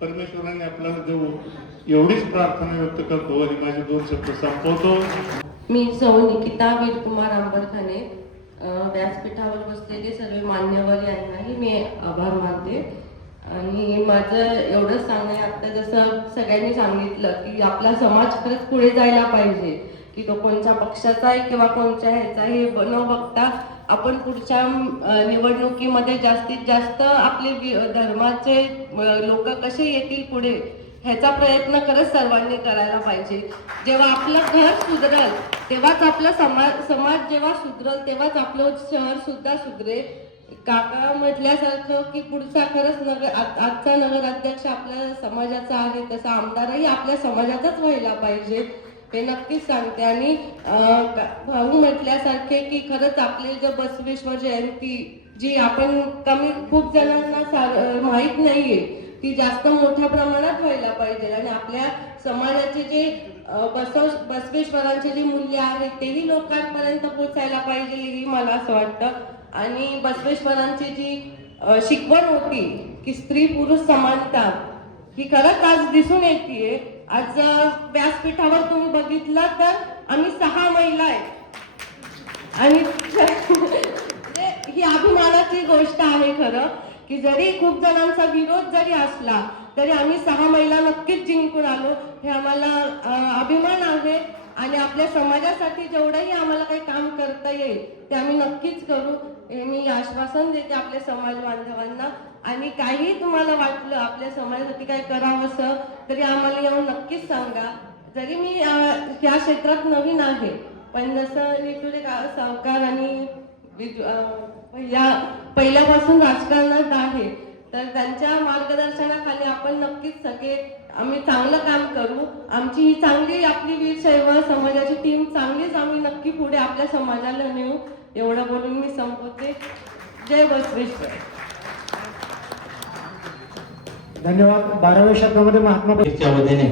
परमेश्वराने आपल्याला देऊ, एवढीच प्रार्थना व्यक्त करतो आणि माझे 2 शब्द संपवतो. मी सौ निकिता वीरकुमार आंबरखाने, व्यासपीठावर बसलेले सर्व मान्यवर यांनाही मी आभार मानते. आणि माझं एवढंच सांगणं आहे, आता जसं सगळ्यांनी सांगितलं की आपला समाज खरंच पुढे जायला पाहिजे, की तो कोणत्या पक्षाचा आहे किंवा कोणत्या ह्याचा हे न बघता आपण पुढच्या निवडणुकीमध्ये जास्तीत जास्त आपले धर्माचे लोक कसे येतील पुढे ह्याचा प्रयत्न खरंच सर्वांनी करायला पाहिजे. जेव्हा आपलं घर सुधरल तेव्हाच आपला समाज जेव्हा सुधरल तेव्हाच आपलं शहर सुद्धा सुधरेल. काका म्हटल्यासारखं की पुढचा खरंच आजचा नगराध्यक्ष आपल्या समाजाचा आहे, तसा आमदारही आपल्या समाजाचाच व्हायला पाहिजे हे नक्कीच सांगते. आणि भाऊ म्हटल्यासारखे की खरंच आपली जर बसवेश्वर जयंती जी आपण खूप जणांना माहीत नाहीये ती जास्त मोठ्या प्रमाणात व्हायला पाहिजे. आणि आपल्या समाजाचे जे बसवेश्वरांचे जे मूल्य आहेत तेही लोकांपर्यंत पोचायला पाहिजे ही मला असं वाटतं. आणि बसवेश्वरांची जी शिकवण होती की स्त्री पुरुष समानता ही खरंच आज दिसून येते. आज व्यासपीठावर तुम्ही बघितलं तर आम्ही 6 महिला आहेत आणि ही अभिमानाची गोष्ट आहे खरं, की जरी खूप जणांचा विरोध जरी असला तरी आम्ही 6 महिला नक्कीच जिंकून आलो हे आम्हाला अभिमान आहे. आणि आपल्या समाजासाठी जेवढंही आम्हाला काही काम करता येईल ते आम्ही नक्कीच करू हे मी आश्वासन देते आपल्या समाज बांधवांना. आणि काही तुम्हाला वाटलं आपल्या समाजासाठी काय करावंसं तरी आम्हाला येऊन नक्कीच सांगा. जरी मी या क्षेत्रात नवीन आहे पण जसं निटुरे सावकार आणि पहिल्यापासून राजकारणात आहे तर त्यांच्या मार्गदर्शनाखाली आपण नक्कीच सगळे आम्ही चांगलं काम करू. आमची ही चांगली आपली वीरशैव समाजाची टीम चांगलीच आम्ही नक्की पुढे आपल्या समाजाला नेऊ एवढं बोलून मी संपवते. जय बसवेश्वर. धन्यवाद. 12व्या शतकामध्ये महात्मा च्या वतीने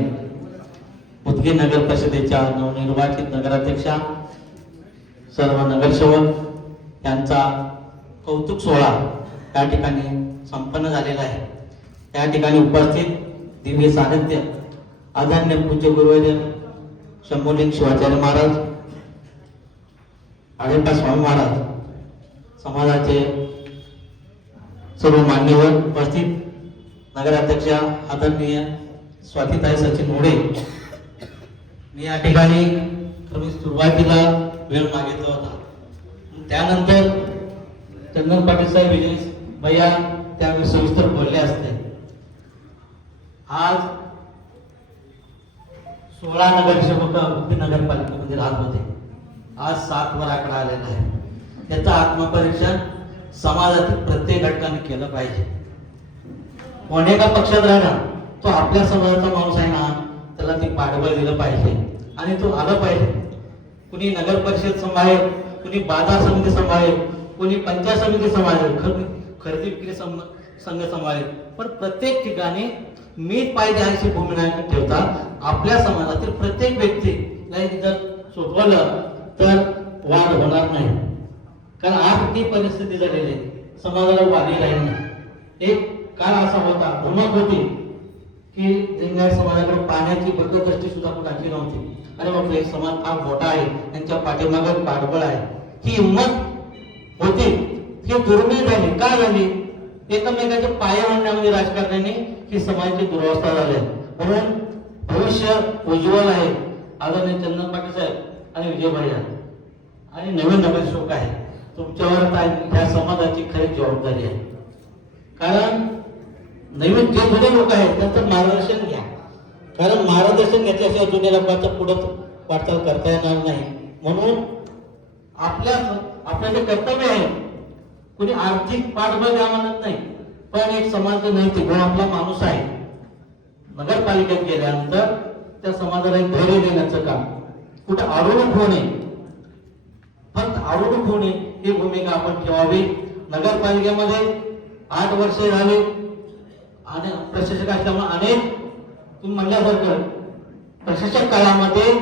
उदगीर नगर परिषदेच्या नवनिर्वाचित नगराध्यक्षा सर्व नगरसेवक यांचा कौतुक सोहळा या ठिकाणी संपन्न झालेला आहे. या ठिकाणी उपस्थित दिव्य सानिध्य आदरणीय पूज्य गुरुवर्य शंभूलिंग शिवाचार्य महाराज, आढेपा स्वामी महाराज, समाजाचे सर्व मान्यवर उपस्थित, नगराध्यक्षा आदरणीय स्वातीताई सचिन मोडे. मी या ठिकाणी सुरुवातीला वेळ मागितला होता, त्यानंतर चंदन पाटील साहेब विजय भैया त्यावेळी सविस्तर बोलले असते. आज 16 नगरसेवक नगरपालिकेमध्ये राहत होते, आज 7 वर आकडा आलेला आहे. त्याचं आत्मपरीक्षण समाजातील प्रत्येक घटकाने केलं पाहिजे. कोणत्या पक्षात राहणार तो आपल्या समाजाचा माणूस आहे ना, त्याला ते पाठबळ दिलं पाहिजे आणि तो आलं पाहिजे. कुणी नगर परिषद सांभाळेल, कुणी बाजार समिती सांभाळेल, कुणी पंचायत समिती सांभाळेल, खरेदी विक्री संघ सांभाळेल, पण प्रत्येक ठिकाणी मी पाहिजे अशी भूमिका ठेवता आपल्या समाजातील प्रत्येक व्यक्तीला जर सोडवलं तर वाद होणार नाही. कारण आज ती परिस्थिती झालेली आहे, समाजाला वादी राहील नाही. एक काळ असा होता, धमक होती की लिंगायत समाजाकडे पाण्याची बद्धदृष्टी सुद्धा कुणाची नव्हती. अरे बाबा एक समाज फार मोठा आहे, त्यांच्या पाठीमागे पाठबळ आहे, ही हिंमत होती. ही दुर्मिळ झाली. का झाली? एकमेकांच्या पाया आणण्यामध्ये राजकारण्याने ही समाजाची दुरवस्था झाली. म्हणून भविष्य उज्ज्वल आहे. आदरणीय चंदन पाटील साहेब आणि विजय भैया आणि नवीन नगरसेवक आहे, तुमच्यावर ह्या समाजाची खरी जबाबदारी आहे. कारण नवीन जे जुने लोक आहेत त्यांचं मार्गदर्शन घ्या, कारण मार्गदर्शन घेतल्याशिवाय जुन्या लोकांचं पुढं वाटचाल करता येणार नाही. म्हणून आपलं जे कर्तव्य आहे, कुणी आर्थिक पाठबळ द्या म्हणत नाही, पण एक समाज नैतिक गुण आपला माणूस आहे. नगरपालिकेत गेल्यानंतर त्या समाजाला एक धैर्य देण्याचं काम, कुठे आरोप होणे, फक्त आरोप होणे ही भूमिका आपण ठेवावी. नगरपालिकेमध्ये 8 वर्षे झाली आणि प्रशासक असल्यामुळे अनेक तुम्ही म्हणल्यासारखं प्रशासक काळामध्ये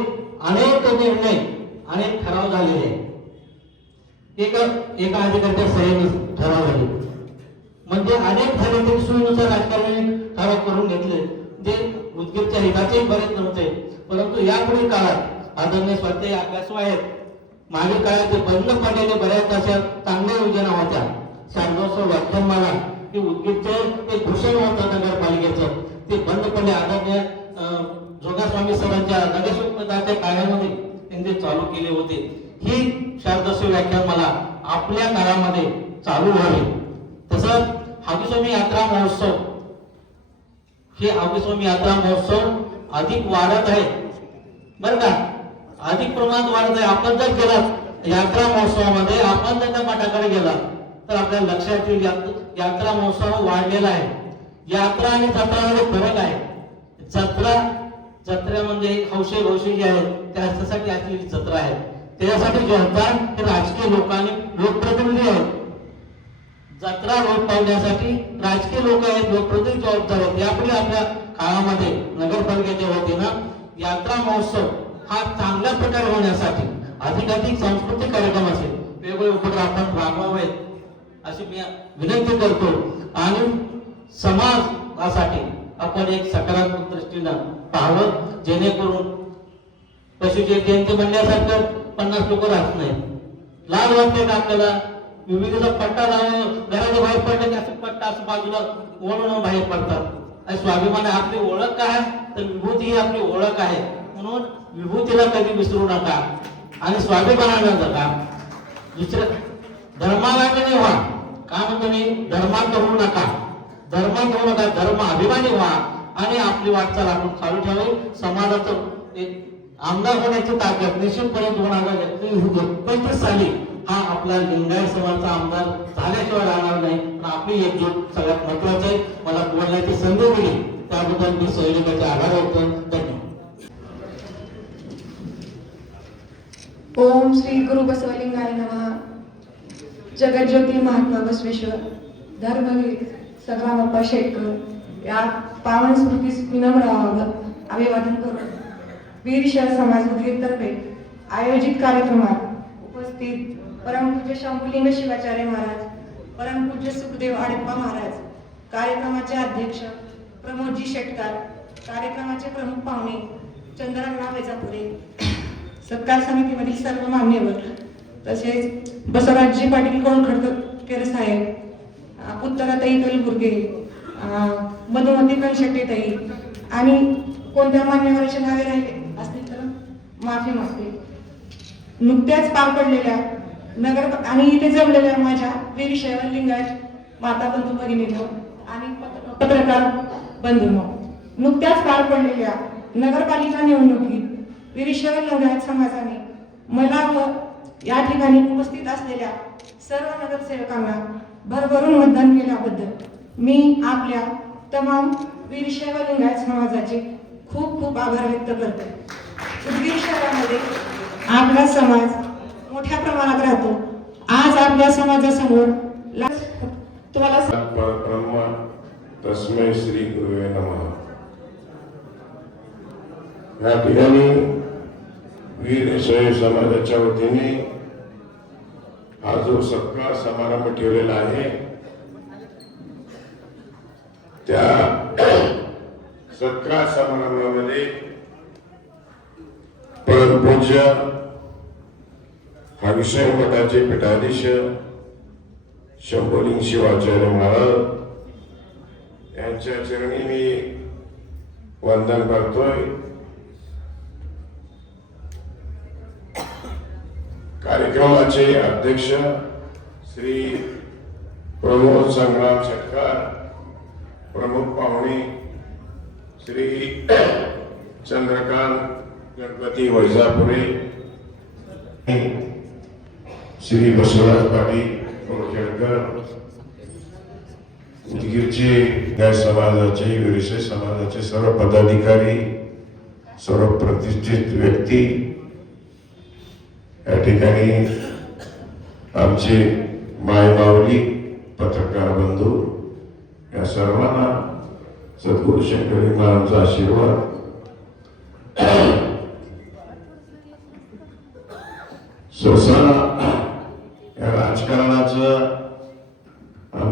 अनेक निर्णय अनेक ठराव झालेले आहेत. एका अधिकाऱ्याच्या सह्याने ठराव झाले. म्हणजे अनेक झाले तरी सोयीनुसार राजकारणी ठराव करून घेतले जे उदगीरच्या हिताचे बरेच नव्हते. परंतु यापुढील काळात आदरणीय स्वाध्याय अभ्यासू आहेत. मागील काळात जे बंद पडलेले बऱ्याच अशा चांगल्या योजना होत्या. शारदोत्सव व्याख्यानमाला की उदगीरचे एक भूषण होतं नगरपालिकेचं, ते बंद पडले. आदरणीय जोगास्वामी सरांच्या नगरसेवकाच्या काळामध्ये त्यांनी चालू केले होते. ही शारदोत्सव व्याख्यानमाला आपल्या काळामध्ये चालू व्हावी. तसंच हागीस्वामी यात्रा महोत्सव, हे हागीस्वामी यात्रा महोत्सव अधिक वाढत आहे बरं का, अधिक प्रमाणात वाढत आहे. आपण जर गेलात यात्रा महोत्सवामध्ये, आपण जर त्या मठाकडे गेला तर आपल्याला लक्षात येईल यात्रा महोत्सव वाढलेला आहे. यात्रा आणि जत्रामध्ये फरक आहे. जत्रा म्हणजे हौशे भौशे जे आहेत त्याच्यासाठी असलेली जत्रा आहे. त्याच्यासाठी जबाबदार हे राजकीय लोकांनी लोकप्रतिनिधी आहेत. जत्रा लोक पावण्यासाठी राजकीय लोक आहेत, लोकप्रतिनिधी जबाबदार आहेत. यापुढे आपल्या काळामध्ये नगरपालिकेच्या वतीनं यात्रा महोत्सव हा चांगल्या प्रकारे होण्यासाठी अधिकाधिक सांस्कृतिक कार्यक्रम असेल, वेगवेगळे उपक्रम आपण राबवावेत अशी मी विनंती करतो. आणि समाजासाठी आपण एक सकारात्मक दृष्टीनं पाहावं, जेणेकरून पशुचे जयंती म्हणण्यासारखं 50 लोक राहत नाही. लाज वाटते का आपल्याला? विविधता पट्टा लावून घराच्या बाहेर पडले की असं पट्टा असं बाजूला ओढून बाहेर पडतात. आणि स्वाभिमान आपली ओळख काय तर विभूती ही आपली ओळख आहे. म्हणून विभूतीला कधी विसरू नका आणि स्वाभिमानानं जगा. दुसऱ्या धर्माला नाही व्हा, काय म्हणतो मी, धर्मात होऊ नका, धर्म अभिमानी व्हा आणि आपली वाटचाल आपण चालू ठेवावी. समाजाचं एक आमदार होण्याची ताकद निश्चितपणे 2029 साली हा आपला लिंगायत समाजाचा आमदार झाल्याशिवाय राहणार नाही. पण आपली एकजूट सगळ्यात महत्वाची आहे. मला बोलण्याची संधी दिली त्याबद्दल मी सहयोगाचे आभार व्यक्त करतो. धन्यवाद. ओम श्री गुरु बसवलिंगाय नमः. जगज्योती महात्मा बसवेश्वर धर्मवीर संग्रामप्पा शेटकर या पावन स्मृतीस विनम्र अभिवादन करून वीर शहर समाज उदगीरतर्फे आयोजित कार्यक्रमात उपस्थित परमपूज्य शंभुलिंग शिवाचार्य महाराज, परमपूज्य सुखदेव आडप्पा महाराज, कार्यक्रमाचे अध्यक्ष प्रमोदजी शेटकर, कार्यक्रमाचे प्रमुख पाहुणे चंद्रअण्णा वेजापुरे, सत्कार समितीमधील सर्व मान्यवर, तसेच बसवराजजी पाटील कोळखडकर साहेब, उत्तराताई कलबुर्गे, मधुमती कणशेट्टीताई आणि कोणत्या मान्यवरांचे नावे राहिले असतील तर माफी मागते. नुकत्याच पार पडलेल्या नगर आणि इथे जमलेल्या माझ्या वीर शैव लिंगायत माता बंधू भगिनींनो आणि पत्रकार बंधूंनो, नुकत्याच पार पडलेल्या नगरपालिका निवडणुकीत वीर शैव लिंगायत समाजाने मला व या ठिकाणी उपस्थित असलेल्या सर्व नगरसेवकांना भरभरून मतदान केल्याबद्दल मी आपल्या तमाम वीरशैव लिंगायत समाजाचे खूप खूप आभार व्यक्त करते. उदगीर शहरामध्ये आपला समाज मोठ्या प्रमाणात राहतो. आज आपल्या समाजासमोर तुम्हाला परब्रह्म तस्मै श्री गुरुवे नमः. या ठिकाणी वीरशैव समाजाच्या वतीने हा जो सत्कार समारंभ ठेवलेला आहे त्या सत्कार समारंभामध्ये परमपूज्य हागीस्वामी मठाचे पीठाधीश शंभुलिंग शिवाचार्य महाराज यांच्या चरणी मी वंदन करतोय. कार्यक्रमाचे अध्यक्ष श्री प्रमोद संग्राम शेटकर, प्रमुख पाहुणे श्री चंद्रकांत गणपती वैजापुरे, श्री बसवराज पाटील कोळखेडकर, उदगीरचे गाय समाजाचे वीरशैव समाजाचे सर्व पदाधिकारी, सर्व प्रतिष्ठित व्यक्ती, या ठिकाणी आमचे मायमाऊली पत्रकार बंधू, या सर्वांना सद्गुरू शंकरी महाराजांचा आशीर्वाद. सहसा या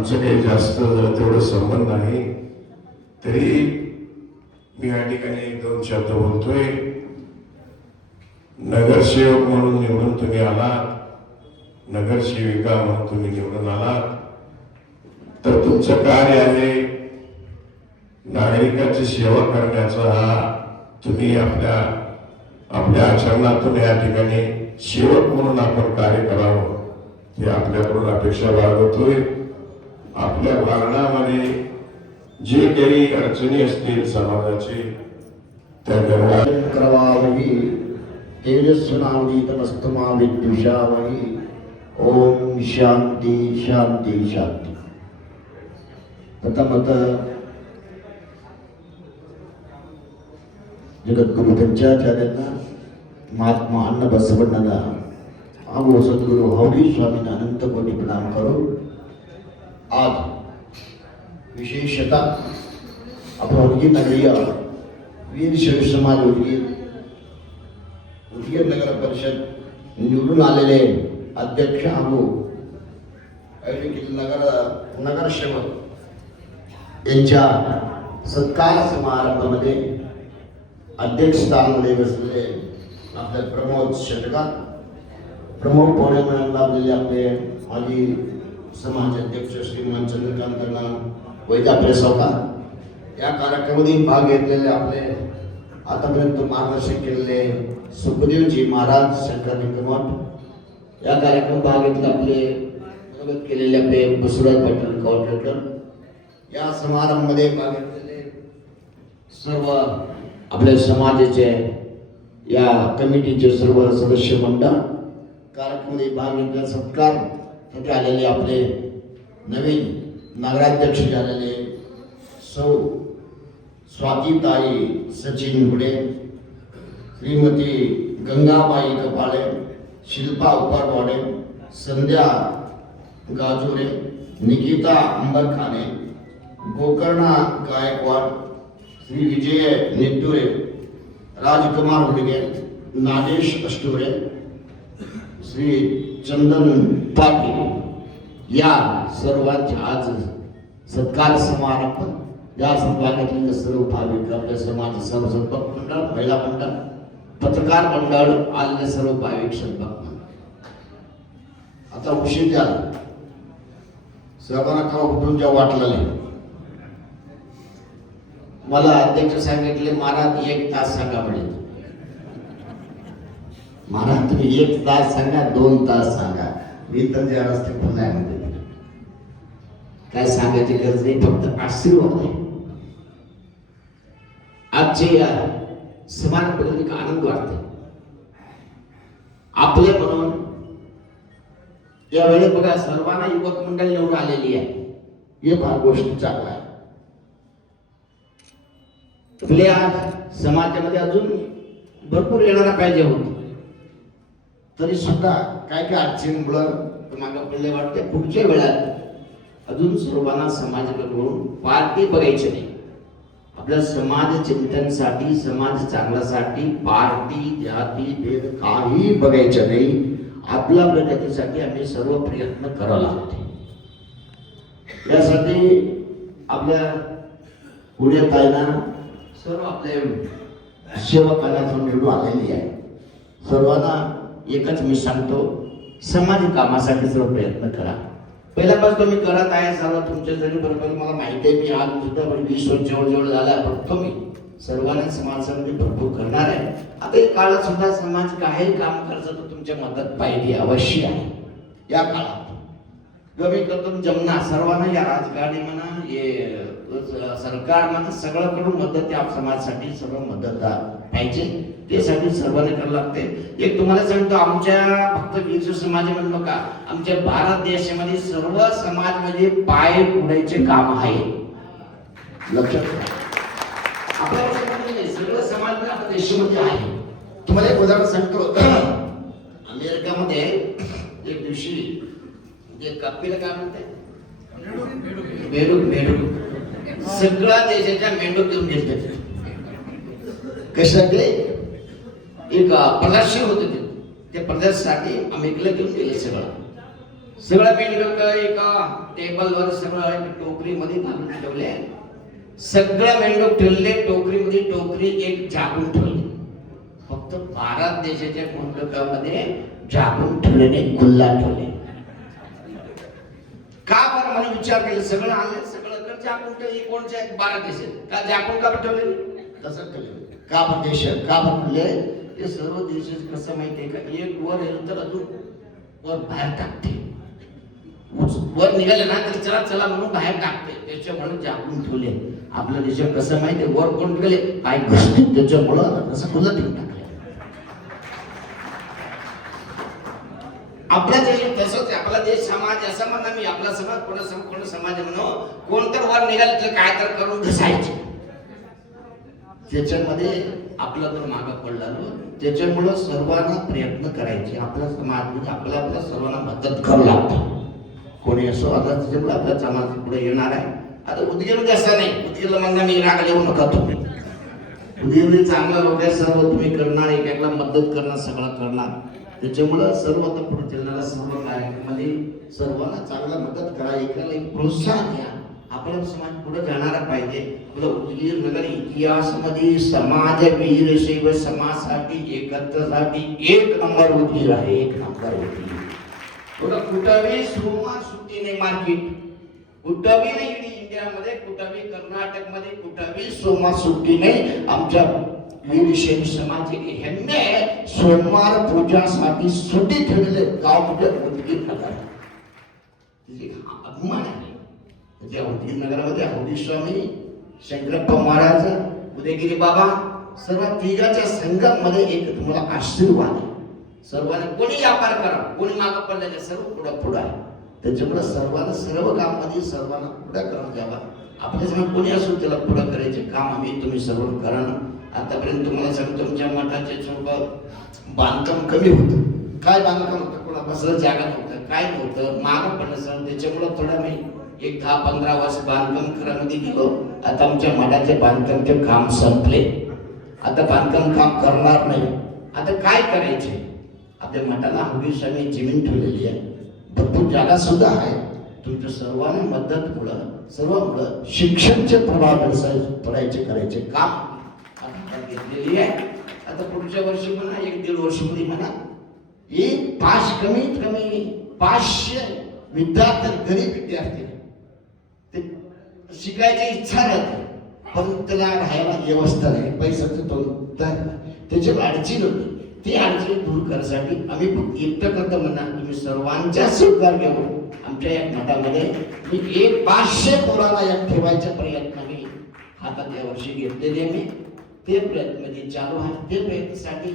आमचं काही जास्त तेवढं संबंध नाही, तरी मी या ठिकाणी 1-2 शब्द बोलतोय. नगरसेवक म्हणून निवडून तुम्ही आलात, नगरसेविका म्हणून तुम्ही निवडून आलात, तर तुमचं कार्य आहे नागरिकांची सेवा करण्याचा. हा तुम्ही आपल्या आचरणातून या ठिकाणी सेवक म्हणून आपण कार्य करावं हे आपल्याकडून अपेक्षा बाळगतोय. आपल्या वागण्यामध्ये जे काही अडचणी असतील समाजाचे त्या गरजा करवावही तेजस्वनावधीतमस्तमा विद्युषावही. ओम शांती शांती शांती. प्रथमतः जगद्गुरु पंचाचार्यांना, महात्मा अण्णा बसवण्णांना ಹಾಗೂ सद्गुरु हावडी स्वामींना अनंत कोटी प्रणाम करो. आज विशेषतः आपण उदगीर नगरीय वीरशैव समाज उदगीर नगर परिषद निवडून आलेले अध्यक्ष ಹಾಗೂ नगरसेवक यांच्या सत्कार समारंभामध्ये अध्यक्षस्थानामध्ये बसलेले आपले प्रमोद शेटकर, प्रमुख पाहुणे म्हणून लाभलेले आपले माजी समाज अध्यक्ष श्रीमान चंद्रकांत वैद्य सावकार, या कार्यक्रमामध्ये भाग घेतलेले आपले आतापर्यंत मार्गदर्शन केलेले सुखदेवजी महाराज शंकर निकमठ, या कार्यक्रमात भाग घेतले आपले मदत केलेले आपले बसवराज पाटील कवटकर, या समारंभामध्ये भाग घेतलेले सर्व आपल्या समाजाचे या कमिटीचे सर्व सदस्य मंडळ, कार्यक्रमामध्ये भाग घेतला सत्कार आलेले आपले नवीन नगराध्यक्ष झालेले सौ स्वातीताई सचिन गुडे, श्रीमती गंगाबाई कपाळे, शिल्पा उपारवाडे, संध्या गाजुरे, निकिता अंबरखाने, गोकर्णा गायकवाड, श्री विजय निटुरे, राजकुमार हुडगे, नागेश अष्टुरे, श्री चंदन पाटील, या सर्वांचे आज सत्कार समारंभ या संभागातील सर्व भाविक आपल्या समाज सर्व संपर्क मंडळ, महिला मंडळ, पत्रकार मंडळ आलेले सर्व भाविक संपर्क मंडळ. आता उशीर झाला, सर्वांना खाऊ कुठून जेव्हा वाटलं मला अध्यक्ष सांगितले महाराज 1 तास सांगा म्हणे. महाराज तुम्ही 1 तास सांगा, 2 तास सांगा, मी तर ज्या रस्ते खुला म्हणते काय सांगायची गरज नाही, फक्त आशीर्वाद आहे. आजचे या समारंभाबद्दल एक आनंद वाटते आपले म्हणून. यावेळी बघा सर्वांना युवक मंडळ निवडून आलेली आहे, हे फार गोष्ट चांगला आहे. आपल्या समाजामध्ये अजून भरपूर येणारा पाहिजे होत, तरी सुद्धा काय काय अडचणीमुळं मागे पडले वाटते. पुढच्या वेळात अजून सर्वांना समाजाकडून पार्टी बघायची नाही. आपल्या समाज चिंतनासाठी, समाज चांगल्यासाठी पार्टी जाती भेद काही बघायचं नाही. आपल्या प्रगतीसाठी आम्ही सर्व प्रयत्न करावे लागते. यासाठी आपल्या पुढे ताईना सर्व आपले सेवकांना निवडून आलेली आहे. सर्वांना एकच मी सांगतो, समाज कामासाठी सर्व प्रयत्न करा. पहिल्यापासून तुम्ही करत आहे सर्व तुमच्या जरी बरोबर. मला माहिती आहे, मी आज सुद्धा 20 वर्ष जवळ झाला बघतो मी सर्वांना समाजासाठी भरपूर करणार आहे. आता या काळात सुद्धा समाज काही काम करतो तर तुमच्या मदत पाहिजे, अवश्य आहे. या काळात कमी करून जमना सर्वांना, या राजकारणी म्हणा, हे सरकार म्हणा, सगळं कडून मदत या समाजासाठी सर्व मदत पाहिजे. त्यासाठी सर्वांनी करावं लागते. एक तुम्हाला सांगतो, आमच्या फक्त विश्व समाज म्हणलो का, आमच्या भारत देशामध्ये सर्व समाज म्हणजे पाय पुढायचे काम आहे. लक्षात घ्या, आपल्या सगळं समाज आपल्या देशामध्ये आहे. तुम्हाला एक उदाहरण सांगतो, अमेरिकामध्ये एक दिवशी एक कपिला काय म्हणते, मेंढूक सगळ्या देशाच्या मेंढूक घेऊन गेले. कशासाठी? एक प्रदर्शन होते, त्या प्रदर्शनासाठी अमेरिकेला घेऊन गेले. सगळं सगळं मेंढक एका टेबलवर सगळं टोकरीमध्ये घालून ठेवले. सगळं मेंढक ठेवले टोकरीमध्ये, टोकरी एक झाकून ठेवली. फक्त भारत देशाच्या मेंढकामध्ये झाकून ठेवले नाही, खुल्ला ठेवले. का बरं मला विचार केला, सगळं आणले सगळं कर झाकून ठेवले. कोणच्या भारत देशात का झाकून का ठेवले? तसं ठेवले. का बरं देश का बरं ठेवले? ते सर्व देश कसं माहितीये का, एक वर येईल तर अजून वर बाहेर टाकते. वर निघाले ना तर चला चला म्हणून बाहेर टाकते. त्याच्यामुळे झाकून ठेवले. आपल्या देशात कसं माहितीये, वर कोण निघाले काय गोष्टी, त्याच्यामुळं कसं खुलं ठेवून टाकले. आपल्या देशात तसंच. आपला देश समाज असं म्हणा, मी आपला समाज कोण समाज म्हणू, कोण तर वर निघाले तर काय तर करून घसायचे. त्याच्यामध्ये आपला तर मागं पडला. त्याच्यामुळं सर्वांना प्रयत्न करायचे. आपला समाज म्हणजे आपल्या सर्वांना मदत करू लागतं. कोणी असो आता त्याच्यामुळे आपला समाज पुढे येणार आहे. आता उदगीरमध्ये असं नाही, उदगीरला म्हणा मी राग येऊ नका तुम्ही. उदगीरमध्ये चांगला लोक आहे, सर्व तुम्ही करणार, एकेकला मदत करणार, सगळं करणार. त्याच्यामुळं सर्व आता पुढे चालणारा सर्व कार्यक्रमामध्ये सर्वांना चांगला मदत करा, एकाला एक प्रोत्साहन द्या. आपला समाज पुढे जाणारा पाहिजे. आपलं उदगीर नगर इतिहासामध्ये समाजवीर शैव समाजासाठी एकत्रसाठी एक नंबर उदगीर आहे. एक नंबर उदगीर. कुठंही सोमवार सुट्टी नाही मार्केट, कुठंही नाही इंडियामध्ये, कुठंही कर्नाटकमध्ये, कुठंही सोमवार सुट्टी नाही. आमच्या वीरशैव समाज ह्यांनी सोमवार पूजासाठी सुट्टी ठेवलेले गाव म्हणजे उदगीर नगर. अभिमान आहे. त्या उदगीर नगरामध्ये हौदी स्वामी, शंकरप्पा महाराज, उदयगिरी बाबा सर्व तिघाच्या संगमामध्ये एक तुम्हाला आशीर्वाद आहे. सर्वांना कोणी व्यापार करा, कोणी मागं पडलेले सर्व पुढं आहे. त्याच्यामुळे सर्वांना सर्व कामामध्ये सर्वांना पुढं करून द्यावा. आपल्या समोर कोणी असो त्याला पुढं करायचे काम आम्ही तुम्ही सर्व करणं. आतापर्यंत तुम्हाला सांगतो तुमच्या मठाचे छोटं बांधकाम कमी होतं. काय बांधकाम होतं, कोणा बसलं जागा नव्हतं, काय नव्हतं, मागं पडलं सर. त्याच्यामुळं थोडं मी एक 10-15 वर्ष बांधकाम करामध्ये गेलो. आता आमच्या मठाचे बांधकामचे काम संपले. आता बांधकाम काम करणार नाही. आता काय करायचे, आपल्या मठाला हवी स्वामी जमीन ठेवलेली आहे, भरपूर जागा सुद्धा आहे. तुमच्या सर्वांना मदत मुळे सर्व मुलं शिक्षणचे प्रभाव पडायचे करायचे काम आता घेतलेली आहे. आता पुढच्या वर्षी म्हणा 1-1.5 वर्षामध्ये म्हणा एक कमीत कमी 500 विद्यार्थी, गरीब विद्यार्थी ते शिकायची इच्छा राहते, पण त्याला राहायला व्यवस्था नाही, पैशाचं त्याची अडचण होती. ती अडचण दूर करण्यासाठी आम्ही एकटं करतो म्हणा, तुम्ही सर्वांचा सहकार घेऊन आमच्या या मठामध्ये मी 500 पोरांना यात ठेवायचा प्रयत्न मी हातात या वर्षी घेतलेले मी. ते प्रयत्न म्हणजे चालू आहे. ते प्रयत्नासाठी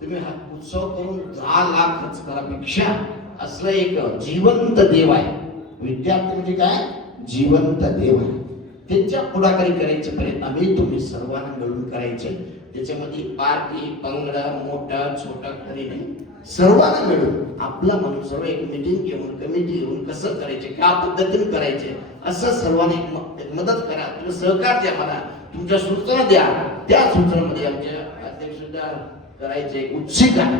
तुम्ही हा उत्सव करून 10 लाख खर्च करापेक्षा असलं एक जिवंत देव आहे. विद्यार्थी म्हणजे काय, जिवंत देव आहे. त्यांच्या पुढाकारी करायचे प्रयत्न आम्ही तुम्ही सर्वांना मिळून करायचे. त्याच्यामध्ये पार्टी पंगडा मोठा छोटा करी नाही, सर्वांना मिळून आपला म्हणून सर्व एक मीटिंग घेऊन कमिटी घेऊन कसं करायचे, काय पद्धतीने करायचे असं सर्वांनी एक मदत करा. तुम्ही सहकार द्या, मला तुमच्या सूचना द्या. त्या सूचनामध्ये आमच्या अध्यक्ष करायचे उत्सुक आहे.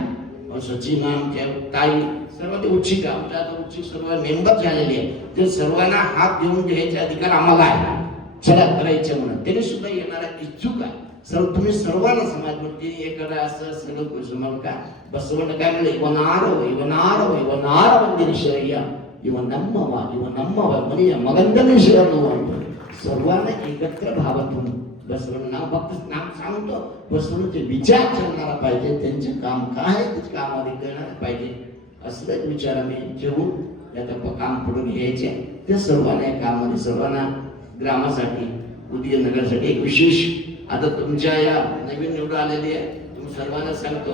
सचिन आमच्या ताई सर्वांनी उत्सुक आहे. आमच्या आता उत्सुक सर्व मेंबर झालेले आहे. ते सर्वांना हात देऊन घ्यायचे अधिकार आम्हाला आहे. चला करायचे म्हणून त्यांनी सुद्धा येणारा इच्छुक आहे. सर्व तुम्ही सर्वांना समाज म्हणजे एखादा असं सगळं समाज का बसवणं काय म्हणलं, ಇವನಾರ ವಂದಿನಿಶಯ್ಯ ಇವ ನಮ್ಮವ ಮನೆಯ मगंदनिशयनुवा. सर्वांना एकत्र भावातून बसवणं नाव फक्त नाम सांगतो, बसवणचे विचार करणारा पाहिजे, त्यांचे काम काय त्याच्या कामामध्ये करणार पाहिजे असले विचार आम्ही जेवून त्याचं काम पुढे घ्यायचे. ते सर्वांना कामामध्ये सर्वांना ग्रामासाठी उदगीर नगरसाठी एक विशेष आता तुमच्या या नवीन निवडून आलेली आहे. तुम्ही सर्वांना सांगतो,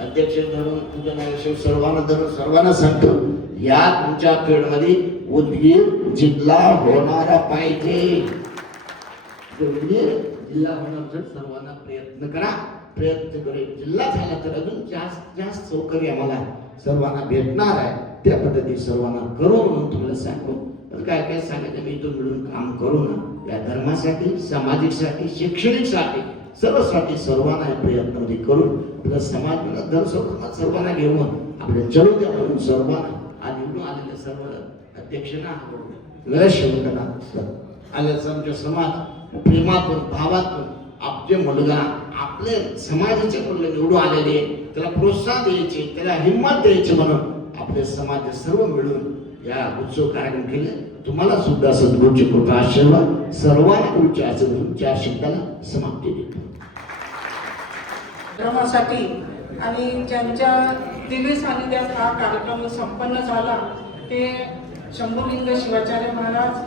अध्यक्ष धरून तुझ्या नगरसेवक सर्वांना धरून सर्वांना सांगतो, या तुमच्या पिरियडमध्ये उदगीर जिल्हा होणारा पाहिजे. उदगीर जिल्हा होण्याचा सर्वांना प्रयत्न करा. प्रयत्न करेल जिल्हा झाला तर अजून जास्त सौकर्य आम्हाला सर्वांना भेटणार आहे. त्या पद्धतीने सर्वांना करू म्हणून तुम्हाला सांगू. काय काय सांगायचं, मी इथून मिळून काम करू ना या धर्मासाठी, सामाजिकसाठी, शैक्षणिकसाठी, सर्वसाठी सर्वांना प्रयत्न करून आपला समाज सर्वांना घेऊन आपल्या चलू द्या म्हणून सर्वांना आज निवडून आलेल्या सर्व अध्यक्षांना नगरसेवकांना आल्याचं आमचा समाज प्रेमातून भावातून आपले मुलगा आपले समाजाचे मुलं निवडून आलेले त्याला प्रोत्साहन द्यायचे त्याला हिंमत द्यायची म्हणून आपले समाज सर्व मिळून या उत्सव कार्यक्रम केले. तुम्हाला सुद्धा सद्गुरूची कृपा आशीर्वाद सर्वांना तुमचे आशीर्वाद ज्या शब्दाला समाप्ती देतो. कार्यक्रमासाठी आणि ज्यांच्या दिव्य सानिध्यात हा कार्यक्रम संपन्न झाला ते शंभुलिंग शिवाचार्य महाराज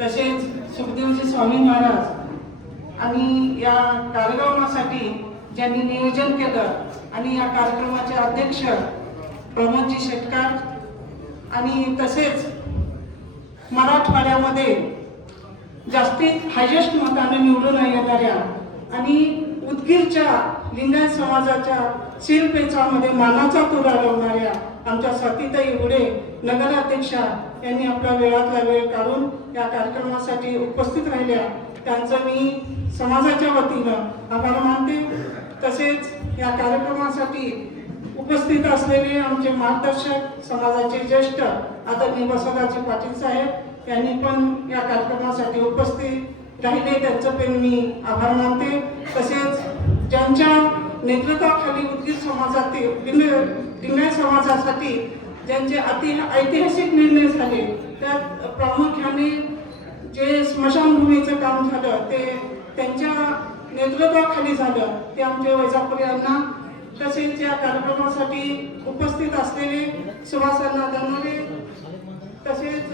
तसेच सुखदेवजी स्वामी महाराज आणि या कार्यक्रमासाठी ज्यांनी नियोजन केलं आणि या कार्यक्रमाचे अध्यक्ष प्रमोदजी शेटकर आणि तसेच मराठवाड्यामध्ये जास्तीत हायेस्ट मताने निवडून येणाऱ्या आणि उदगीरच्या लिंगायत समाजाच्या शिरपेचामध्ये मानाचा तुरा लावणाऱ्या आमच्या स्वातीताई हुडे नगराध्यक्षा यांनी आपला वेळातला वेळ काढून या कार्यक्रमासाठी उपस्थित राहिल्या. त्यांचं मी समाजाच्या वतीनं आभार मानते. तसेच या कार्यक्रमासाठी उपस्थित असलेले आमचे मार्गदर्शक समाजाचे ज्येष्ठ आदरणीय बसवराजजी पाटील साहेब यांनी पण या कार्यक्रमासाठी उपस्थित राहिले त्यांचं पण मी आभार मानते. तसेच ज्यांच्या नेतृत्वाखाली उदगीर समाजातील लिंगायत समाजासाठी ज्यांचे ऐतिहासिक निर्णय झाले त्यात प्रामुख्याने जे स्मशानभूमीचं काम झालं ते त्यांच्या नेतृत्वाखाली झालं ते आमचे वैजापूर यांना तसेच या कार्यक्रमासाठी उपस्थित असलेले सुभाषांना धनोरे तसेच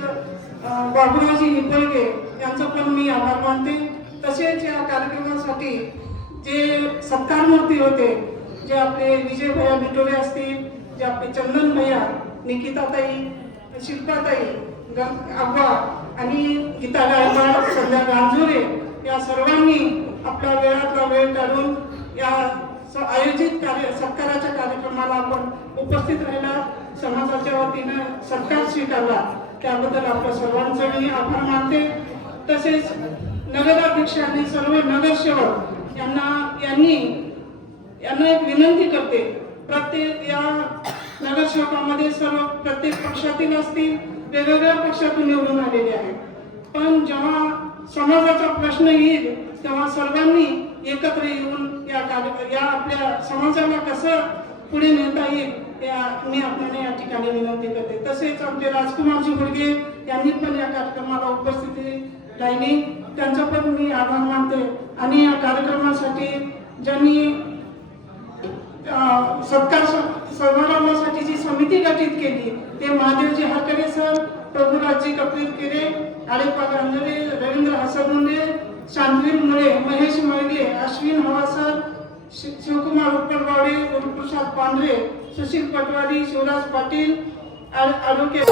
बाबुरावजी हिपळगे यांचं पण मी आभार मानते. तसेच या कार्यक्रमासाठी जे सत्कारमूर्ती होते जे आपले विजय भैया बिटोरे असतील जे आपले चंदन भैया निकिताताई शिल्पाताई आब्बा आणि गीता गायकवाड संध्या गांजुरे या सर्वांनी आपल्या वेळातला वेळ काढून या आयोजित सत्काराच्या कार्यक्रमाला आपण उपस्थित राहिला समाजाच्या वतीनं सत्कार स्वीकारला त्याबद्दल आपल्या सर्वांचं मी आभार मानते. तसेच नगराध्यक्ष आणि सर्व नगरसेवक यांना एक विनंती करते. प्रत्येक या नगरसेवकामध्ये सर्व प्रत्येक पक्षातील असतील वेगवेगळ्या पक्षातून निवडून आलेले आहेत पण जेव्हा समाजाचा प्रश्न येईल तेव्हा सर्वांनी एकत्र येऊन या आपल्या समाजाला कसं पुढे नेता येईल मी आपल्याला या ठिकाणी विनंती करते. तसेच आमचे राजकुमारजी हुडगे यांनी पण या कार्यक्रमाला उपस्थिती राहिली त्यांचा पण मी आभार मानते. आणि या कार्यक्रमासाठी ज्यांनी सत्कार समारंभासाठी जी समिती गठीत केली ते महादेवजी हाकरे सर प्रभुराजजी कपिल केरे आळेपा गांजरे रवींद्र हसमुंडे शांतवीर मुळे महेश मळगे अश्विन हवासर शिवकुमार उपरवाडे गुरुप्रसाद पांढरे सुशील पटवारी शिवराज पाटील आरोग्य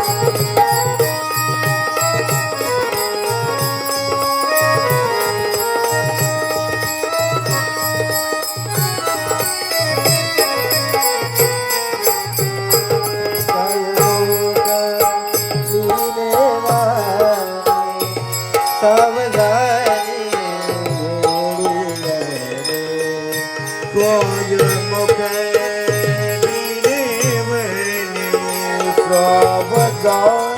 God.